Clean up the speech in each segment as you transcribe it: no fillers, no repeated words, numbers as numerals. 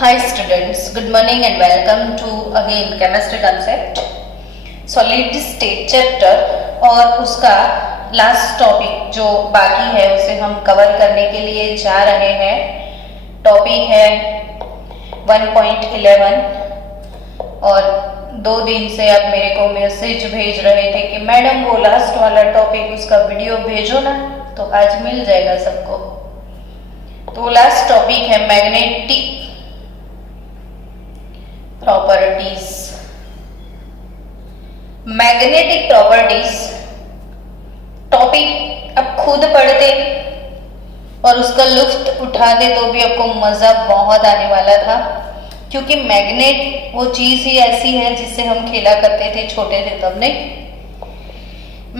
Hi students, good morning and welcome to again chemistry concept solid state chapter और उसका last topic जो बाकी है उसे हम कवर करने के लिए जा रहे हैं। टॉपिक है 1.11 और 2 दिन से आप मेरे को मैसेज भेज रहे थे कि मैडम वो लास्ट वाला टॉपिक उसका वीडियो भेजो ना, तो आज मिल जाएगा सबको। तो लास्ट टॉपिक है magnetic properties. Magnetic properties topic अब खुद पढ़ते और उसका लुत्फ उठाते तो भी आपको मजा बहुत आने वाला था, क्योंकि मैग्नेट वो चीज ही ऐसी है जिससे हम खेला करते थे छोटे थे तब। नहीं,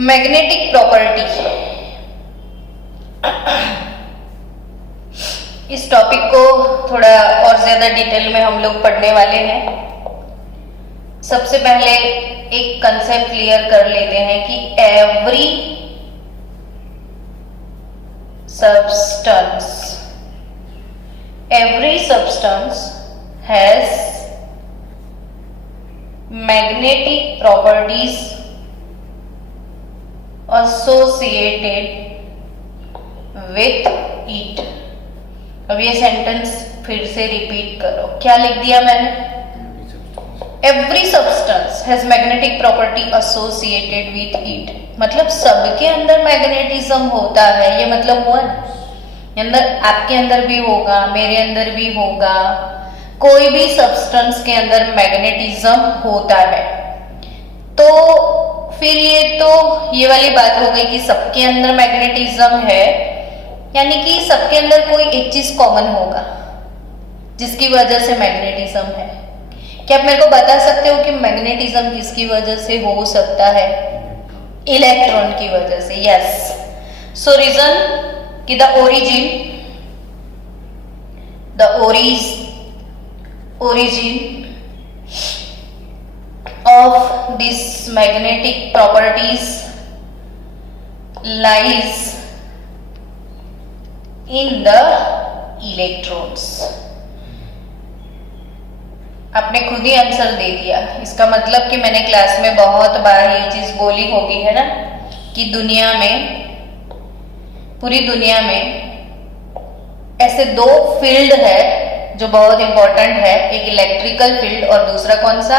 मैग्नेटिक प्रॉपर्टी इस टॉपिक को थोड़ा और ज्यादा डिटेल में हम लोग पढ़ने वाले हैं। सबसे पहले एक कंसेप्ट क्लियर कर लेते हैं कि every substance has magnetic properties associated with it। अब ये सेंटेंस फिर से रिपीट करो। क्या लिख दिया मैंने? Every substance has magnetic property associated with it, मतलब सबके अंदर मैग्नेटिज्म होता है। ये मतलब हुआ ना, अंदर आपके अंदर भी होगा, मेरे अंदर भी होगा, कोई भी सब्सटेंस के अंदर मैग्नेटिज्म होता है। तो फिर ये वाली बात हो गई कि सबके अंदर मैग्नेटिज्म है, यानी कि सबके अंदर कोई एक चीज कॉमन होगा जिसकी वजह से मैग्नेटिज्म है। क्या आप मेरे को बता सकते हो कि मैग्नेटिज्म किसकी वजह से हो सकता है? इलेक्ट्रॉन की वजह से। यस, सो रीजन कि the origin of this magnetic properties lies in the electrons। आपने खुद ही आंसर दे दिया। इसका मतलब कि मैंने क्लास में बहुत बार ये चीज बोली होगी, है ना, कि दुनिया में, पूरी दुनिया में ऐसे 2 फील्ड है जो बहुत इंपॉर्टेंट है। एक इलेक्ट्रिकल फील्ड और दूसरा कौन सा?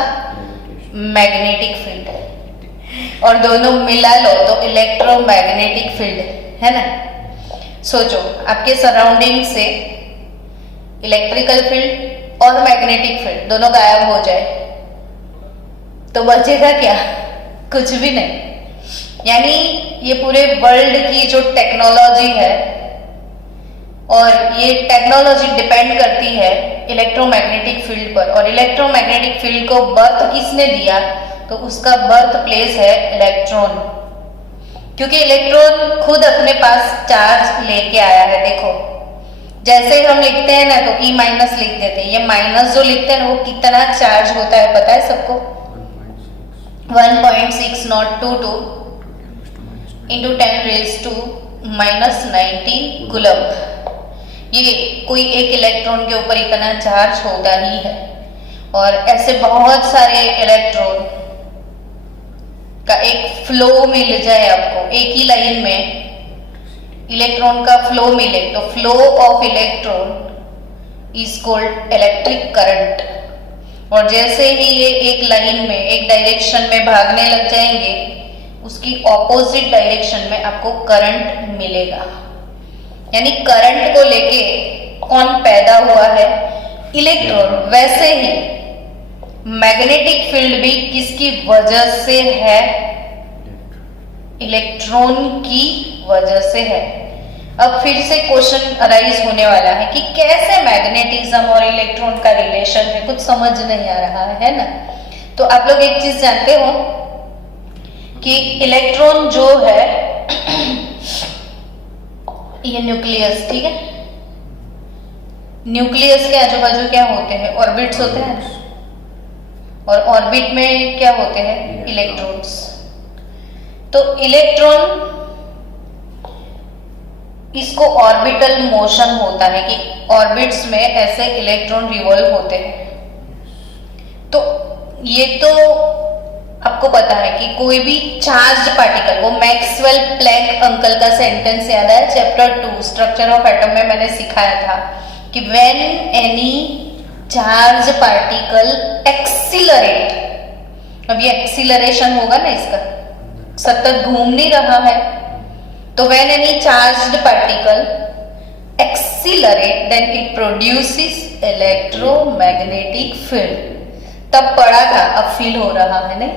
Magnetic field. और दोनों मिला लो तो इलेक्ट्रोमैग्नेटिक फील्ड है ना। सोचो, आपके सराउंडिंग से इलेक्ट्रिकल फील्ड और मैग्नेटिक फील्ड दोनों गायब हो जाए तो बचेगा क्या? कुछ भी नहीं। यानी ये पूरे वर्ल्ड की जो टेक्नोलॉजी है, और ये टेक्नोलॉजी डिपेंड करती है इलेक्ट्रोमैग्नेटिक फील्ड पर। और इलेक्ट्रोमैग्नेटिक फील्ड को बर्थ किसने दिया? तो उसका बर्थ प्लेस है इलेक्ट्रॉन, क्योंकि इलेक्ट्रॉन खुद अपने पास चार्ज लेके आया है। देखो, जैसे हम लिखते हैं ना तो E- लिख देते हैं। ये माइनस जो लिखते हैं ना वो कितना चार्ज होता है पता है सबको? 1.602 into 10⁻⁻19 कूलम। ये कोई एक इलेक्ट्रॉन के ऊपर इतना चार्ज होता ही है। और ऐसे बहुत सारे इलेक्ट्रॉन का एक फ्लो मिल जाए आपको, एक ही लाइन में इलेक्ट्रॉन का फ्लो मिले तो flow of electron is called electric current. और जैसे ही ये एक लाइन में, एक डायरेक्शन में भागने लग जाएंगे, उसकी ऑपोजिट डायरेक्शन में आपको करंट मिलेगा। यानी करंट को लेके कौन पैदा हुआ है? इलेक्ट्रॉन। वैसे ही मैग्नेटिक फील्ड भी किसकी वजह से है? इलेक्ट्रॉन की वजह से है। अब फिर से क्वेश्चन अराइज होने वाला है कि कैसे मैग्नेटिज्म और इलेक्ट्रॉन का रिलेशन है, कुछ समझ नहीं आ रहा है ना। तो आप लोग एक चीज जानते हो कि इलेक्ट्रॉन जो है ये न्यूक्लियस, ठीक है, न्यूक्लियस के आजू बाजू क्या होते हैं? ऑर्बिट्स होते हैं। और ऑर्बिट में क्या होते हैं? इलेक्ट्रॉन्स। तो इलेक्ट्रॉन इसको ऑर्बिटल मोशन होता है कि ऑर्बिट्स में ऐसे इलेक्ट्रॉन रिवॉल्व होते हैं। तो ये तो आपको पता है कि कोई भी चार्ज्ड पार्टिकल, वो मैक्सवेल प्लैंक अंकल का सेंटेंस याद है, चैप्टर 2 स्ट्रक्चर ऑफ एटम में मैंने सिखाया था कि when any charge particle accelerate, अब ये एक्सीलरेशन होगा ना, इसका सतत घूम नहीं रहा है, तो when any charged particle accelerate then it produces electromagnetic field. तब पढ़ा था, अब फील हो रहा है नहीं?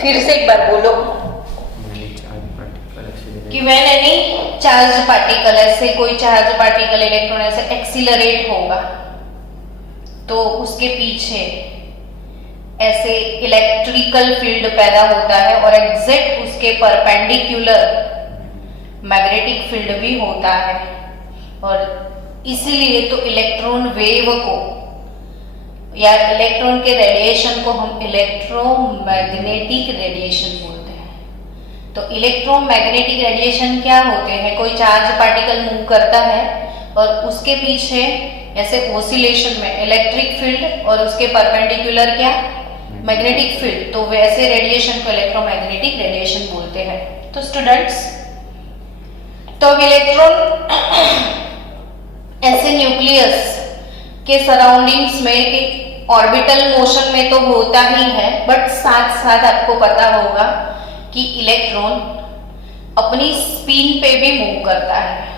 फिर से एक बार बोलो कि व्हेन एनी चार्ज पार्टिकल, ऐसे कोई चार्ज पार्टिकल इलेक्ट्रॉन ऐसे एक्सीलरेट होगा तो उसके पीछे ऐसे इलेक्ट्रिकल फील्ड पैदा होता है और एग्जैक्ट उसके परपेंडिकुलर मैग्नेटिक फील्ड भी होता है। और इसलिए तो इलेक्ट्रॉन वेव को या इलेक्ट्रॉन के रेडिएशन को हम इलेक्ट्रोमैग्नेटिक रेडिएशन बोलते हैं। तो इलेक्ट्रोमैग्नेटिक रेडिएशन क्या होते हैं? कोई चार्ज पार्टिकल मूव करता है और उसके पीछे ऐसे ओसिलेशन में इलेक्ट्रिक फील्ड और उसके परपेंडिकुलर क्या, मैग्नेटिक फील्ड, तो वैसे रेडिएशन को इलेक्ट्रोमैग्नेटिक रेडिएशन बोलते हैं। तो स्टूडेंट्स, तो इलेक्ट्रॉन ऐसे न्यूक्लियस के सराउंडिंग्स में एक ऑर्बिटल मोशन में तो होता ही है, बट साथ साथ आपको पता होगा कि इलेक्ट्रॉन अपनी स्पिन पे भी मूव करता है,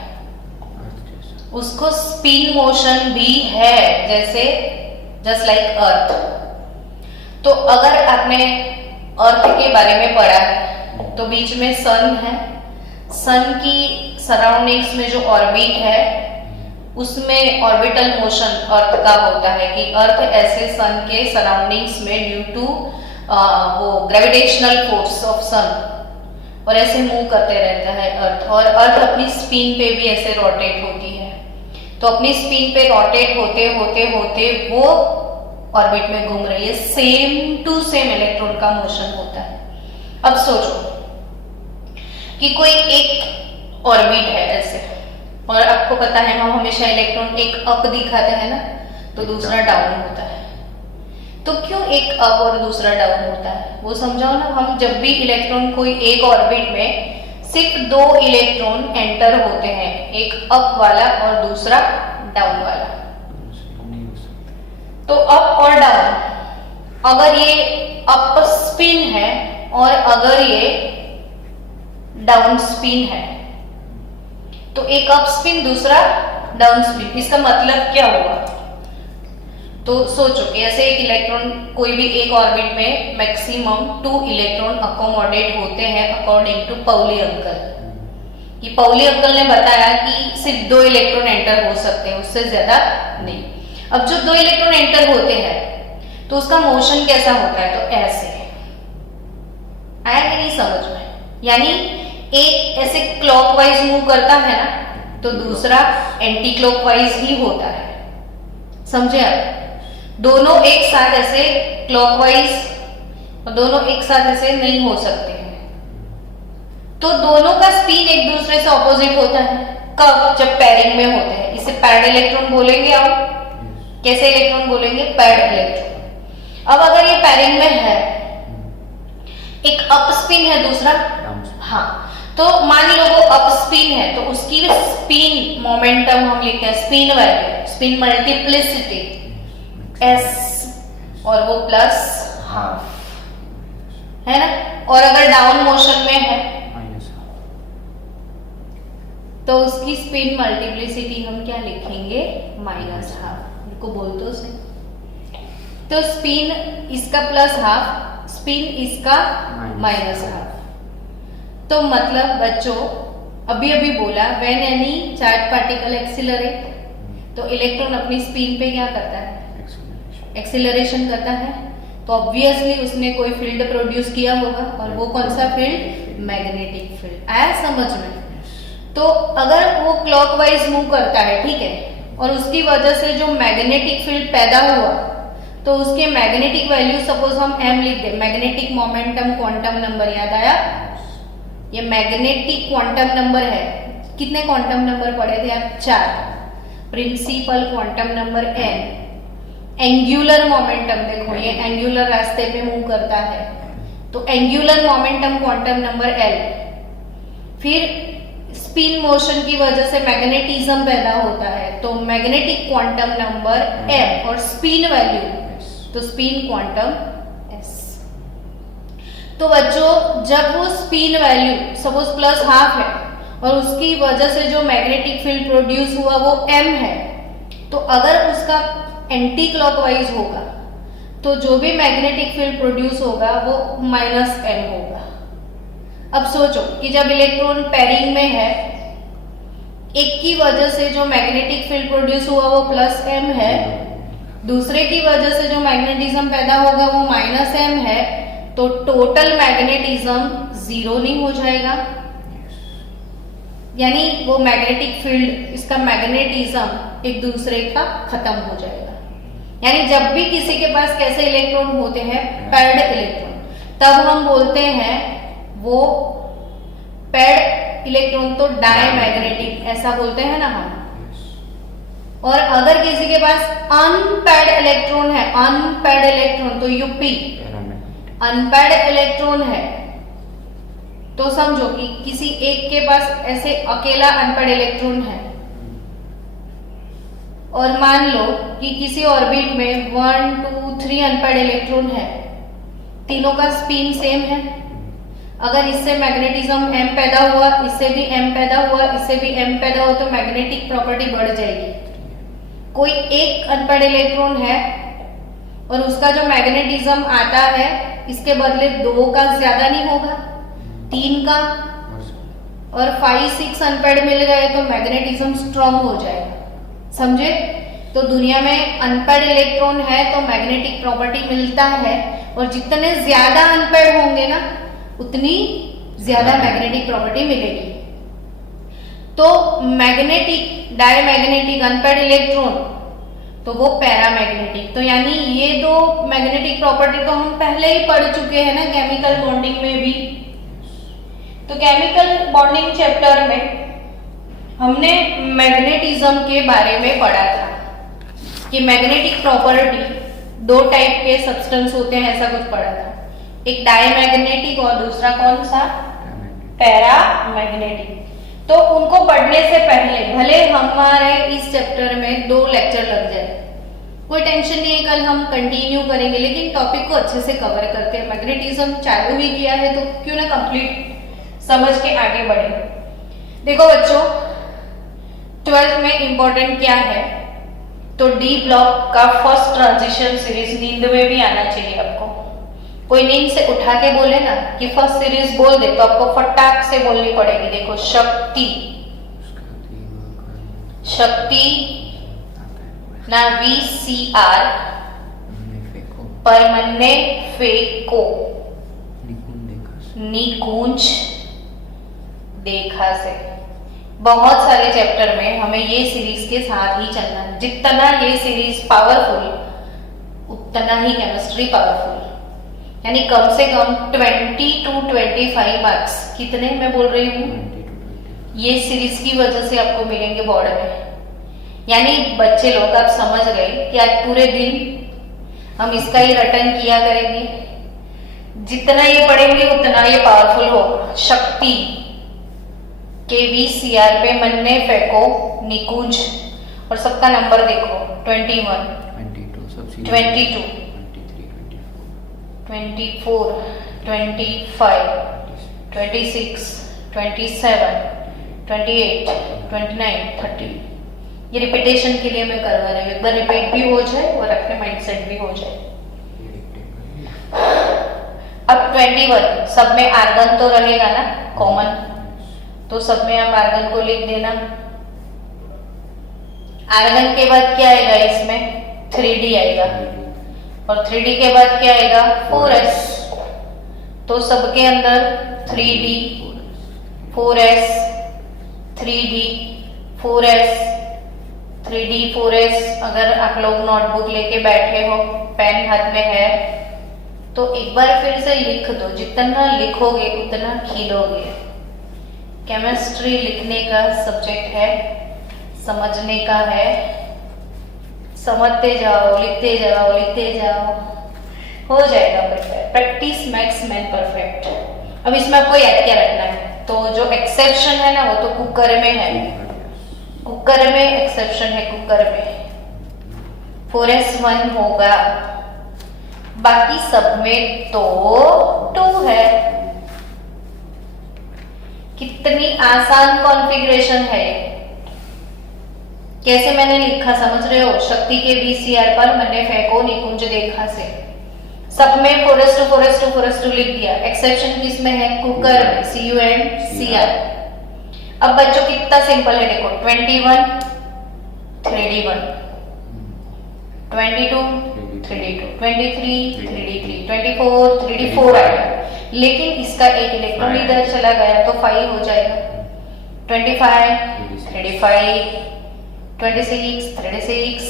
उसको स्पिन मोशन भी है, जैसे जस्ट लाइक अर्थ। तो अगर आपने अर्थ के बारे में पढ़ा है तो बीच में सन है, सन की सराउंडिंग्स में जो ऑर्बिट है उसमें ऑर्बिटल मोशन अर्थ का होता है कि अर्थ ऐसे सन के सराउंडिंग्स में ड्यू टू वो ग्रेविटेशनल फोर्स ऑफ सन और ऐसे मूव करते रहता है अर्थ, और अर्थ अपनी स्पिन पे भी ऐसे रोटेट होती है। तो अपनी स्पिन पे रोटेट होते होते होते वो ऑर्बिट में घूम रही है, सेम टू सेम इलेक्ट्रॉन का मोशन होता है। अब सोचो कि कोई एक ऑर्बिट है ऐसे, और आपको पता है हम हमेशा इलेक्ट्रॉन एक अप दिखाते हैं ना, तो दूसरा डाउन होता है। तो क्यों एक अप और दूसरा डाउन होता है वो समझाओ ना। हम जब भी इलेक्ट्रॉन कोई एक ऑर्बिट में सिर्फ 2 इलेक्ट्रॉन एंटर होते हैं, एक अप वाला और दूसरा डाउन वाला। तो अप और डाउन, अगर ये अप स्पिन है और अगर ये डाउन स्पिन है, तो एक अप स्पिन दूसरा डाउन स्पिन, इसका मतलब क्या होगा? तो सोचो कि ऐसे एक इलेक्ट्रॉन कोई भी एक ऑर्बिट में मैक्सिमम 2 इलेक्ट्रॉन अकोमोडेट होते हैं अकॉर्डिंग टू पाउली अंकल। ये पाउली अंकल ने बताया कि सिर्फ 2 इलेक्ट्रॉन एंटर हो सकते हैं, उससे ज्यादा नहीं। अब जो 2 इलेक्ट्रॉन एंटर होते हैं तो उसका मोशन कैसा होता है? तो ऐसे आया कि नहीं समझ में? यानी एक ऐसे क्लॉकवाइज मूव करता है ना, तो दूसरा एंटी क्लॉकवाइज ही होता है, समझे आप? दोनों एक साथ ऐसे क्लॉकवाइज और दोनों एक साथ ऐसे नहीं हो सकते हैं। तो दोनों का स्पिन एक दूसरे से ऑपोजिट होता है। कब? जब पेयरिंग में होते हैं। इसे पैड इलेक्ट्रॉन बोलेंगे आप। कैसे इलेक्ट्रॉन बोलेंगे? Pad electron. अब अगर ये पेयरिंग में है, एक अप स्पिन है, दूसरा हाँ, तो मान लो वो अप स्पिन है तो उसकी स्पिन मोमेंटम हम लिखते हैं spin value, spin multiplicity S, और वो प्लस हाफ है ना। और अगर डाउन मोशन में है तो उसकी स्पिन मल्टीप्लिसिटी हम क्या लिखेंगे? Minus half. इनको बोल दो से। तो स्पिन इसका प्लस हाफ, स्पिन इसका माइनस हाफ। तो मतलब बच्चों अभी अभी बोला when any charge particle accelerate, तो इलेक्ट्रॉन अपनी स्पिन पे क्या करता है? एक्सीलरेशन करता है। तो ऑब्वियसली उसने कोई फील्ड प्रोड्यूस किया होगा, और वो कौन सा फील्ड? Magnetic field. आया समझ में? तो अगर वो क्लॉकवाइज मूव करता है, ठीक है, और उसकी वजह से जो मैग्नेटिक फील्ड पैदा हुआ, तो उसके मैग्नेटिक वैल्यू सपोज हम m लिख दे, मैग्नेटिक मोमेंटम क्वांटम नंबर, याद आया? ये मैग्नेटिक क्वांटम नंबर है, कितने क्वांटम नंबर पढ़े थे आप? 4। Principal quantum number n, angular momentum, देखो ये एंगुलर रास्ते पे मूव करता है तो angular momentum quantum number l, फिर स्पिन मोशन की वजह से मैग्नेटिज्म पैदा होता है तो मैग्नेटिक क्वांटम नंबर m, और स्पिन वैल्यू तो स्पिन क्वांटम s। तो बच्चों जब वो स्पिन वैल्यू सपोज +12 है और उसकी वजह से जो मैग्नेटिक फील्ड प्रोड्यूस हुआ वो m है, तो अगर उसका एंटी क्लॉकवाइज होगा तो जो भी मैग्नेटिक फील्ड प्रोड्यूस होगा वो -m होगा। अब सोचो कि जब इलेक्ट्रॉन पेयरिंग में है, एक की वजह से जो मैग्नेटिक फील्ड प्रोड्यूस हुआ वो +m है, दूसरे की वजह से जो मैग्नेटिज्म पैदा होगा वो -m है, तो टोटल मैग्नेटिज्म 0 नहीं हो जाएगा? यानी वो मैग्नेटिक फील्ड, इसका मैग्नेटिज्म एक दूसरे का खत्म हो जाएगा। यानी जब भी किसी के पास कैसे इलेक्ट्रॉन होते हैं, पेयर्ड इलेक्ट्रॉन, तब हम बोलते हैं वो पेयर्ड इलेक्ट्रॉन तो डायमैग्नेटिक, ऐसा बोलते हैं ना हम। और अगर किसी के पास अनपेयर्ड इलेक्ट्रॉन है, अनपेयर्ड इलेक्ट्रॉन तो यूपी, अनपेयर्ड इलेक्ट्रॉन है तो समझो कि किसी एक के पास ऐसे अकेला अनपेयर्ड इलेक्ट्रॉन है और मान लो कि किसी ऑर्बिट में 1 2 3 अनपेयर्ड इलेक्ट्रॉन है, तीनों का स्पिन सेम है। अगर इससे मैग्नेटिज्म m पैदा हुआ, इससे भी m पैदा हुआ, इससे भी m पैदा हुआ तो मैग्नेटिक प्रॉपर्टी बढ़ जाएगी। कोई एक अनपेयर्ड इलेक्ट्रॉन है और उसका जो मैग्नेटिज्म आता है इसके बदले 2 का ज्यादा नहीं होगा, 3 का, और 5 6 अनपेयर्ड मिल गए तो मैग्नेटिज्म स्ट्रॉन्ग हो जाएगा। समझे? तो दुनिया में अनपेयर्ड इलेक्ट्रॉन है तो मैग्नेटिक प्रॉपर्टी मिलता है, और जितने ज्यादा अनपेयर्ड होंगे ना उतनी ज्यादा मैग्नेटिक प्रॉपर्टी मिलेगी। तो मैग्नेटिक, डायमैग्नेटिक, अनपेयर्ड इलेक्ट्रॉन तो वो पैरामैग्नेटिक। तो यानी ये दो मैग्नेटिक प्रॉपर्टी तो हम पहले ही पढ़ चुके हैं ना केमिकल बॉन्डिंग में भी। तो केमिकल बॉन्डिंग चैप्टर में हमने मैग्नेटिज्म के बारे में पढ़ा था कि मैग्नेटिक प्रॉपर्टी 2 टाइप के सब्सटेंस होते हैं, ऐसा कुछ पढ़ा था। एक डायमैग्नेटिक और दूसरा कौन सा? पैरामैग्नेटिक। तो उनको पढ़ने से पहले भले हमारे इस चैप्टर में 2 लेक्चर लग जाए, कोई टेंशन नहीं है, कल हम कंटिन्यू करेंगे, लेकिन टॉपिक को अच्छे से कवर करते हैं। मैग्नेटिज्म चालू ही किया है तो क्यों ना कंप्लीट समझ के आगे बढ़े। देखो बच्चों, 12th में इंपॉर्टेंट क्या है, तो डी ब्लॉक का फर्स्ट ट्रांजिशन सीरीज नींद में भी आना चाहिए आपको। कोई नींद से उठा के बोले ना कि फर्स्ट सीरीज बोल दे तो आपको फटाक से बोलनी पड़ेगी। देखो, शक्ति, शक्ति ना VCR पर मन्ने फेको निकुंज देखा से। बहुत सारे चैप्टर में हमें ये सीरीज के साथ ही चलना है। जितना ये सीरीज पावरफुल उतना ही केमिस्ट्री पावरफुल। यानी कम से कम 20 to 25 मार्क्स, कितने मैं बोल रही हूँ, ये सीरीज की वजह से आपको मिलेंगे बोर्ड में। यानी बच्चे लोग आप समझ गए कि आज पूरे दिन हम इसका ही रटन किया करेंगे। जितना ये पढ़ेंगे उतना ये पावरफुल होगा। शक्ति के VCR पे मन्ने फेको निकुंज, और सबका नंबर देखो 21 22 22 24 25 26 27 28 29 30। ये रिपीटेशन के लिए मैं करवा रही हूँ, एक बार रिपीट भी हो जाए और अपने माइंडसेट भी हो जाए। अब 21 सब में आर्गन तो रहेगा ना कॉमन, तो सब में आप आर्गन को लिख देना। आर्गन के बाद क्या आएगा इसमें? 3D आएगा, और 3D के बाद क्या आएगा? 4s। तो सबके अंदर 3D 4s 3D 4s 3D 4s। अगर आप लोग नोटबुक लेके बैठे हो, पेन हाथ में है, तो एक बार फिर से लिख दो। जितना लिखोगे उतना खिलोगे। केमिस्ट्री लिखने का सब्जेक्ट है, समझने का है, समझते जाओ, लिखते जाओ, लिखते जाओ, हो जाएगा perfect. Practice makes man perfect. अब इसमें आपको याद क्या रखना है, तो जो एक्सेप्शन है ना वो तो कुकर में है, कुकर में एक्सेप्शन है, कुकर में 4s1 होगा, बाकी सब में तो 2 है। कितनी आसान कॉन्फ़िगरेशन है, कैसे मैंने लिखा समझ रहे हो? शक्ति के VCR पर मैंने फेंको निकुंज देखा से, सब में 4s2 लिख दिया। एक्सेप्शन किस में है? कुकर में, CU एंड CR। अब बच्चों कितना सिंपल है देखो, 21 3D1, 22 3D2, 23 3D3, 24 3D4 आएगा, लेकिन इसका एक इलेक्ट्रॉन इधर चला गया तो 5 हो जाएगा। 25 3D5, 26 3D6,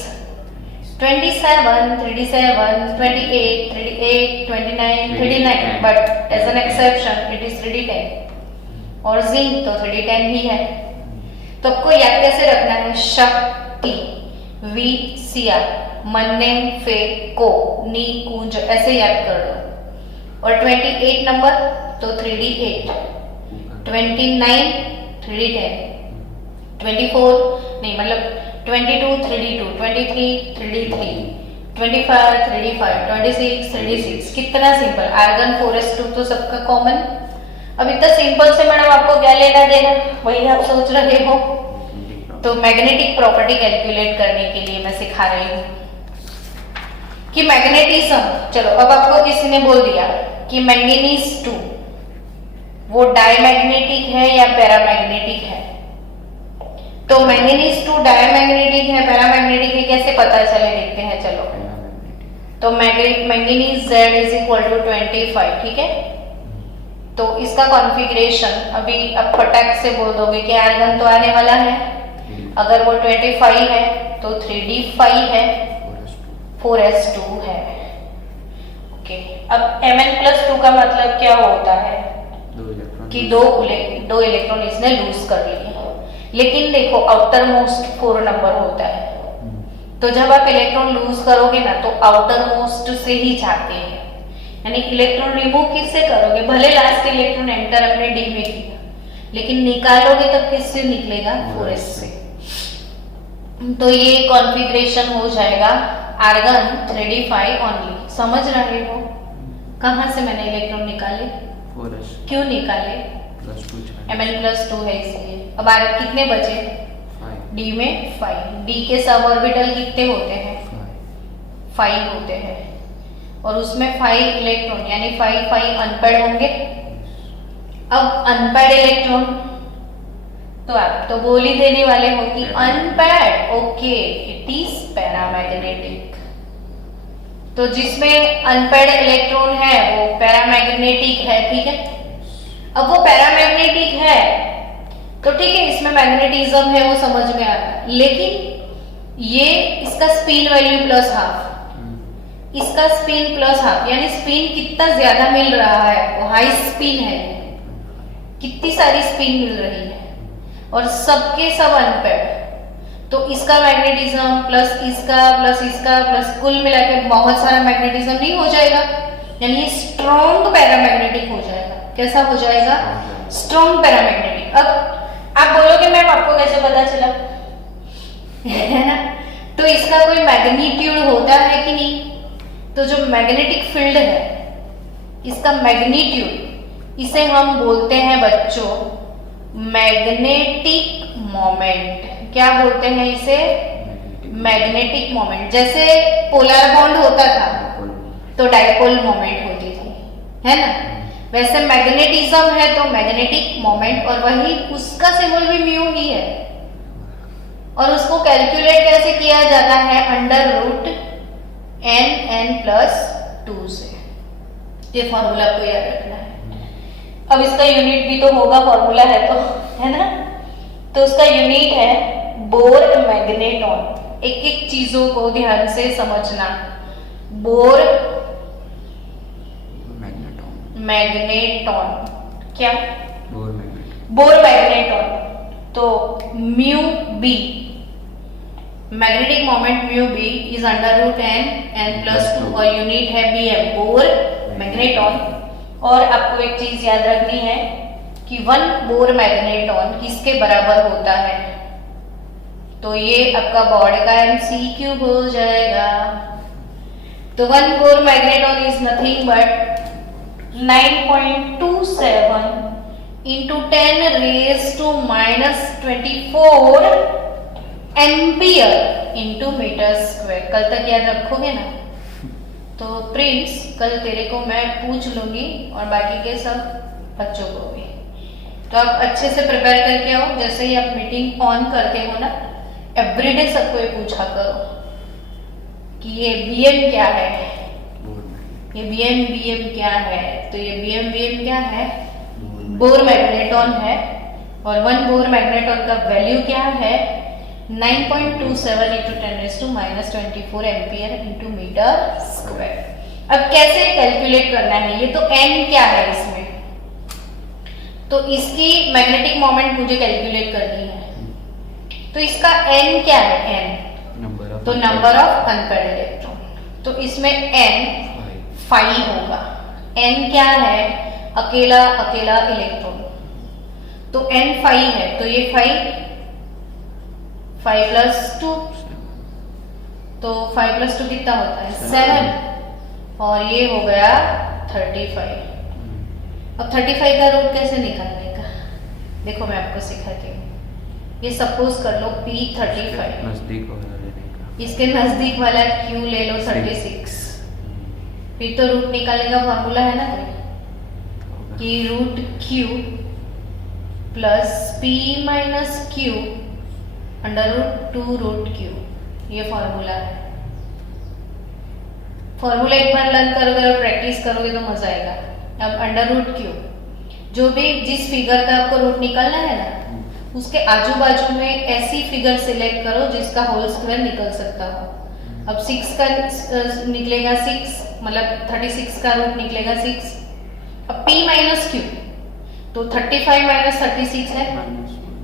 27 3D7, 28 3D8, 29 3D9, but as an exception it is 3D10 और जिंक तो 3D10 ही है। तो आपको याद कैसे रखना है? शक्ति VCR, मन्ने फेको निकुंज, ऐसे याद कर लो। और 28 नंबर तो 3D8, 29 3D10, 24 नहीं मतलब 22 3D2, 23 3D3, 25 3D5, 26 3D6। कितना सिंपल। आर्गन 4s2 तो सबका कॉमन। अब इतना सिंपल से मैडम आपको क्या लेना देना, वही आप सोच रहे हो। तो मैग्नेटिक प्रॉपर्टी कैलकुलेट करने के लिए मैं सिखा रही हूँ कि मैग्नेटिज्म, चलो अब आपको किसी ने बोल दिया कि मैंगनीज 2 वो डायमैग्नेटिक है या पैरामैग्नेटिक है, तो मैंगनीज 2 डायमैग्नेटिक है पैरामैग्नेटिक है कैसे पता चले, देखते हैं चलो। तो manganese Z is equal to 25, ठीक है। तो इसका कॉन्फ़िगरेशन अभी अब फटाक से बोल दोगे कि आर्गन तो आने वाला है, अगर वो 25 है तो 3D5 है, 4s2 है। ओके, अब Mn+2 का मतलब क्या होता है कि दो इलेक्ट्रॉन इसने लूज कर लिए, लेकिन देखो आउटर मोस्ट 4 नंबर होता है, तो जब आप इलेक्ट्रॉन लूज करोगे ना तो आउटर मोस्ट से ही जाते हैं, यानी इलेक्ट्रॉन रिमूव किससे करोगे, भले लास्ट इलेक्ट्रॉन एंटर अपने D में किया, लेकिन निकालोगे तब किससे निकलेगा, 4s से। तो ये कॉन्फ़िगरेशन हो जाएगा आर्गन 3D5 ओनली। समझ रहे हो कहां से मैंने इलेक्ट्रॉन निकाले, 4s क्यों निकाले, Mn+2 है इसलिए। अब आर्गन कितने बचे, 5 D में 5, D के सब ऑर्बिटल कितने होते हैं, 5 होते हैं, और उसमें 5 इलेक्ट्रॉन यानी 5 अनपेड होंगे। अब अनपेड इलेक्ट्रॉन तो आप तो बोल ही देने वाले हो कि unpaired, okay it is paramagnetic. तो जिसमें अनपेड इलेक्ट्रॉन है वो पैरामैग्नेटिक है, ठीक है। अब वो पैरामैग्नेटिक है तो ठीक है, इसमें मैग्नेटिज्म है वो समझ में आ रहा है, लेकिन ये इसका स्पिन वैल्यू +½ इसका स्पिन +½ यानी स्पिन कितना ज्यादा मिल रहा है, वो हाई स्पिन है, कितनी सारी स्पिन मिल रही है और सबके सब अनपेड, तो इसका मैग्नेटिज्म प्लस इसका प्लस कुल मिला के बहुत सारा मैग्नेटिज्म नहीं हो जाएगा, यानी ये स्ट्रॉन्ग पैरामैग्नेटिक हो जाएगा। कैसा हो जाएगा, स्ट्रॉन्ग पैरामैग्नेटिक। अब आप बोलोगे मैम आपको कैसे पता चला है ना, तो इसका कोई मैग्नीट्यूड होता है कि नहीं, तो जो मैग्नेटिक फील्ड है इसका मैग्नीट्यूड, इसे हम बोलते हैं बच्चों मैग्नेटिक मोमेंट। क्या बोलते हैं इसे, मैग्नेटिक मोमेंट। जैसे पोलर बॉन्ड होता था तो डायपोल मोमेंट होती थी, है ना, वैसे मैग्नेटिज्म है तो मैग्नेटिक मोमेंट, और वही उसका सिंबल भी म्यू ही है। और उसको कैलकुलेट कैसे किया जाता है, √n+2 से। ये फॉर्मूला आपको याद रखना है। अब इसका यूनिट भी तो होगा, फॉर्मूला है तो, है ना, तो उसका यूनिट है बोर मैग्नेटॉन। एक एक चीजों को ध्यान से समझना। बोर मैग्नेटॉन, क्या, बोर मैग्नेटॉन, तो mu B, magnetic moment mu B is under root n plus 2 और यूनिट है bm, बोर मैग्नेटॉन। और आपको एक चीज याद रखनी है कि 1 बोर मैग्नेटॉन किसके बराबर होता है, तो ये आपका बोर्ड का MCQ हो जाएगा। तो 1 Bohr magneton is nothing but 9.27 into 10 raised to -24 ampere into metre square. कल तक याद रखोगे ना? तो प्रिंस कल तेरे को मैं पूछ लूंगी और बाकी के सब बच्चों को भी। तो आप अच्छे से प्रिपेयर करके आओ, जैसे ही आप मीटिंग ऑन करते हो ना, एवरीडे सबको ये पूछा करो कि ये बीएम क्या है, ये बीएम क्या है। तो ये बीएम क्या है? बोर मैग्नेटॉन है। और 1 बोर मैग्नेटॉन का वैल्यू क्या है? 9.27 into 10 raised to -24 ampere into metre square. अब कैसे कैलकुलेट करना है? ये तो n क्या है इसमें, तो इसकी मैग्नेटिक मोमेंट मुझे कैलकुलेट करनी है। तो इसका n क्या है? n तो नंबर ऑफ अनपेयर्ड इलेक्ट्रॉन, तो इसमें n 5 होगा। n क्या है? अकेला अकेला इलेक्ट्रॉन, तो n 5 है, तो ये 5 प्लस 2, तो 5 प्लस 2 कितना होता है? 7, और ये हो गया 35। अब 35 का रूट कैसे निकालने का, देखो मैं आपको सिखाती हूँ। ये सपोज कर लो P35, नजदीक वाला लेने का, इसके नजदीक वाला Q ले लो 36। फिर तो रूट निकालने का फॉर्मूला है ना कोई, कि root Q plus P minus Q under root 2 root Q, ये फॉर्मूला है। फॉर्मूला एक बार लर्न करोगे और प्रैक्टिस करोगे तो मजा आएगा। अब अंडर रूट Q, जो भी जिस फिगर का आपको रूट निकालना है ना, उसके आजू बाजू में ऐसी फिगर सिलेक्ट करो जिसका होल स्क्वायर निकल सकता हो। अब 6 का निकलेगा 6, मतलब 36 का रूट निकलेगा 6। अब P माइनस Q, तो 35 माइनस 36 है,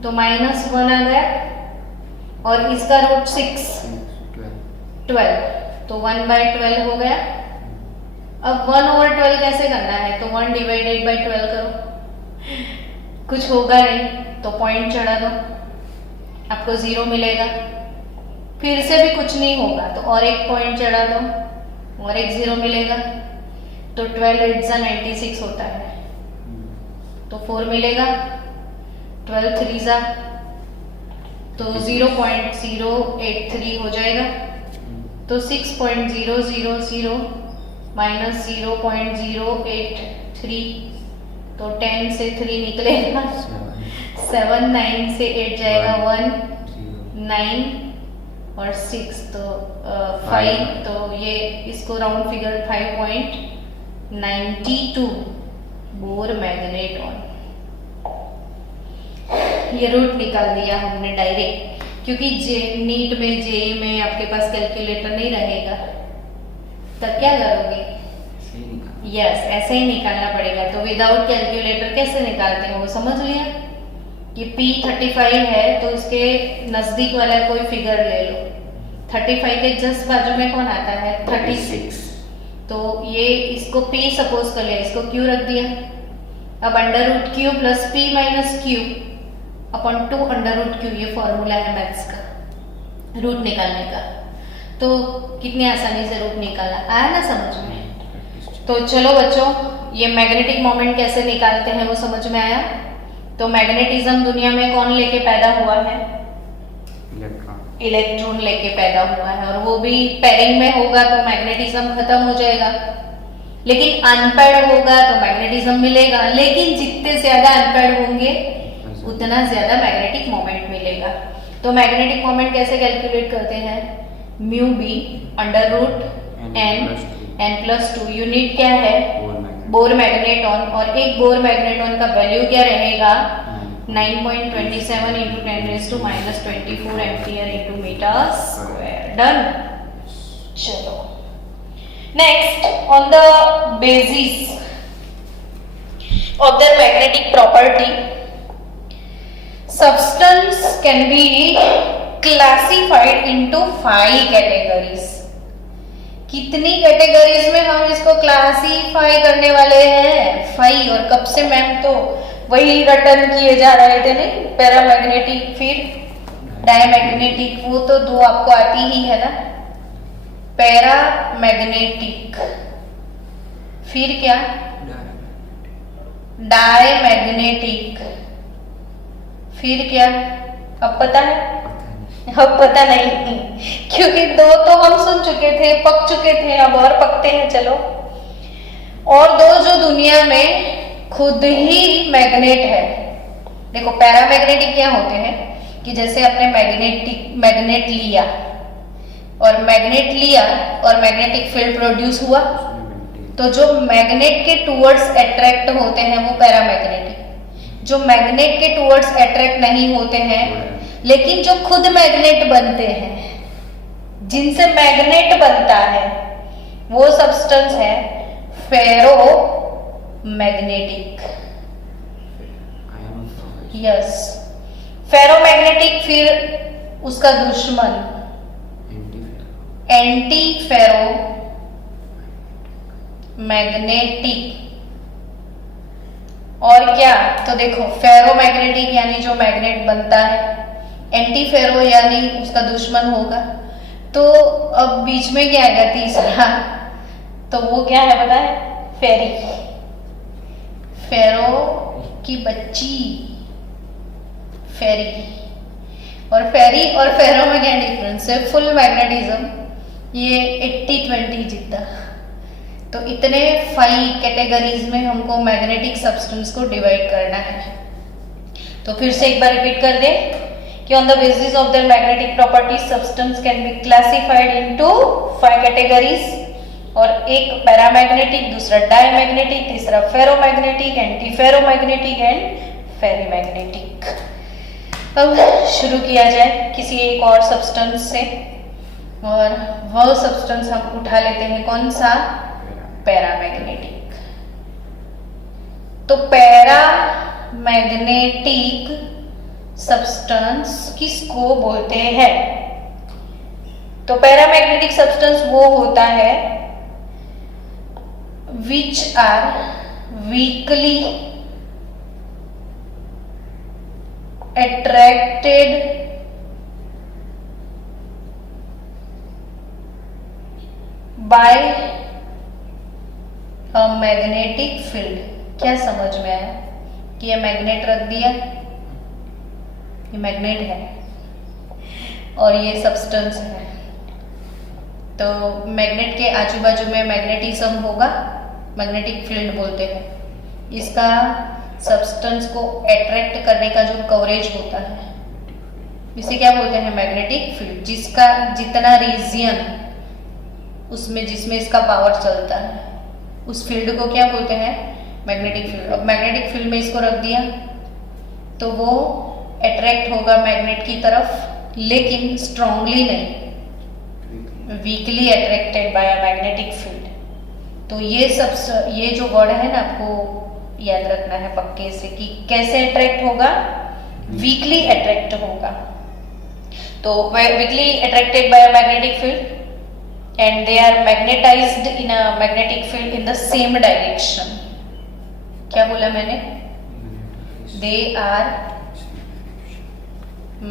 तो -1 आ गया, और इसका रूट 6 12, तो 1/12 हो गया। अब 1/12 कैसे करना है, तो 1 डिवाइडेड बाई 12 करो, कुछ होगा नहीं तो पॉइंट चढ़ा दो, आपको 0 मिलेगा। फिर से भी कुछ नहीं होगा तो और एक पॉइंट चढ़ा दो और एक 0 मिलेगा, तो 12 8 96 होता है, तो 4 मिलेगा। 12 3 तो 0.083 हो जाएगा, तो 6.000 माइनस 0.083, तो 10 से 3 निकलेगा 7, 9 से 8 जाएगा 1, 9 और 6, तो 5, तो ये इसको राउंड फिगर 5.92 बोर मैग्नेटॉन। ये रूट निकाल दिया हमने डायरेक्ट, क्योंकि नीट में जेई में आपके पास कैलकुलेटर नहीं रहेगा, तब क्या करोगे? यस, ऐसे ही निकालना पड़ेगा। तो विदाउट कैलकुलेटर कैसे निकालते हैं वो समझ लिया कि P35 है, तो इसके नजदीक वाला कोई फिगर ले लो। 35 के जस्ट बाजू में कौन आता है? 36, तो ये इसको P सपोज कर लिया, इसको Q रख दिया। अब under root Q plus P minus Q upon 2 under root Q, ये फॉर्मूला है मैथ्स का रूट निकालने का। तो कितनी आसानी से रूट निकाला, आया ना समझ में? तो चलो बच्चों, ये मैग्नेटिक मोमेंट कैसे निकालते हैं वो समझ में आया। तो मैग्नेटिज्म दुनिया में कौन लेके पैदा हुआ है? इलेक्ट्रॉन लेके पैदा हुआ है, और वो भी पेयरिंग में होगा तो मैग्नेटिज्म खत्म हो जाएगा। लेकिन अनपेयर्ड होगा तो मैग्नेटिज्म मिलेगा, लेकिन जितने ज्यादा अनपेयर्ड होंगे उतना ज्यादा मैग्नेटिक मोमेंट मिलेगा। तो मैग्नेटिक मोमेंट कैसे कैलकुलेट करते हैं? Mu B under root n plus 2, unit क्या है? बोर मैग्नेटॉन, और एक बोर मैग्नेटॉन का वैल्यू क्या रहेगा? 9.27 into 10 raised to -24 ampere into metre square. Done. चलो next, on the basis of the magnetic property substance can be classified into 5 categories. कितनी categories में हम इसको क्लासीफाई करने वाले हैं? 5। और कब से मैम तो वही रटन किए जा रहे थे, नहीं? पैरामैग्नेटिक फिर डायमैग्नेटिक, वो तो 2 आपको आती ही है ना। पैरामैग्नेटिक, फिर क्या? डायमैग्नेटिक, फिर क्या? अब पता है? अब पता नहीं, क्योंकि 2 तो हम सुन चुके थे, पक चुके थे, अब और पकते हैं। चलो, और 2 जो दुनिया में खुद ही मैग्नेट है। देखो, पैरामैग्नेटिक क्या होते हैं कि जैसे अपने मैग्नेट लिया और मैग्नेटिक फील्ड प्रोड्यूस हुआ, तो जो मैग्नेट के टूवर्ड्स अट्रैक्ट होते हैं वो पैरामैग्नेटिक। जो मैग्नेट के टूवर्ड्स अट्रैक्ट नहीं होते हैं लेकिन जो खुद मैग्नेट बनते हैं, जिनसे मैग्नेट बनता है, वो सब्सटेंस है फेरोमैग्नेटिक। Yes, ferromagnetic. फिर उसका दुश्मन एंटी फेरोमैग्नेटिक। और क्या? तो देखो, फेरोमैग्नेटिक यानी जो मैग्नेट बनता है, एंटी फेरो यानी उसका दुश्मन होगा। तो अब बीच में क्या आएगा? तीसरा। तो वो क्या है पता है? फेरी। फेरो की बच्ची फेरी। और फेरी और फेरो में क्या डिफरेंस है? फुल मैग्नेटिज्म, ये 80-20 जितना। तो इतने 5 कैटेगरीज में हमको मैग्नेटिक सब्सटेंस को डिवाइड करना है। तो फिर से एक बार रिपीट कर दे कि on the basis of the magnetic properties substance can be classified into 5 categories. और एक पैरामैग्नेटिक, दूसरा डायमैग्नेटिक, तीसरा फेरोमैग्नेटिक, एंटी फेरोमैग्नेटिक एंड फेरीमैग्नेटिक। अब शुरू किया जाए किसी एक और सब्सटेंस से, और वह सब्सटेंस हम उठा लेते हैं। कौन सा? पैरामैग्नेटिक। तो पैरामैग्नेटिक सब्सटेंस किसको बोलते हैं? तो पैरामैग्नेटिक सब्सटेंस वो होता है which are weakly attracted by a magnetic field. क्या समझ में आया कि ये मैग्नेट रख दिया, ये मैग्नेट है और ये सब्सटेंस है। तो मैग्नेट के आजू बाजू में मैग्नेटिज्म होगा, मैग्नेटिक फील्ड बोलते हैं। इसका सब्सटेंस को अट्रैक्ट करने का जो कवरेज होता है, इसे क्या बोलते हैं? Magnetic field. जिसका जितना रीजियन उसमें जिसमें इसका पावर चलता है, उस फील्ड को क्या बोलते हैं? Magnetic field. अब मैग्नेटिक फील्ड में इसको रख दिया तो वो अट्रैक्ट होगा मैग्नेट की तरफ, लेकिन स्ट्रांगली नहीं, weekly attracted by a magnetic field. तो ये जो वर्ड है ना, आपको याद रखना है पक्के से कि कैसे अट्रैक्ट होगा? वीकली अट्रैक्ट होगा। तो weekly attracted by a magnetic field and they are magnetized in a magnetic field in the same direction. क्या बोला मैंने? They are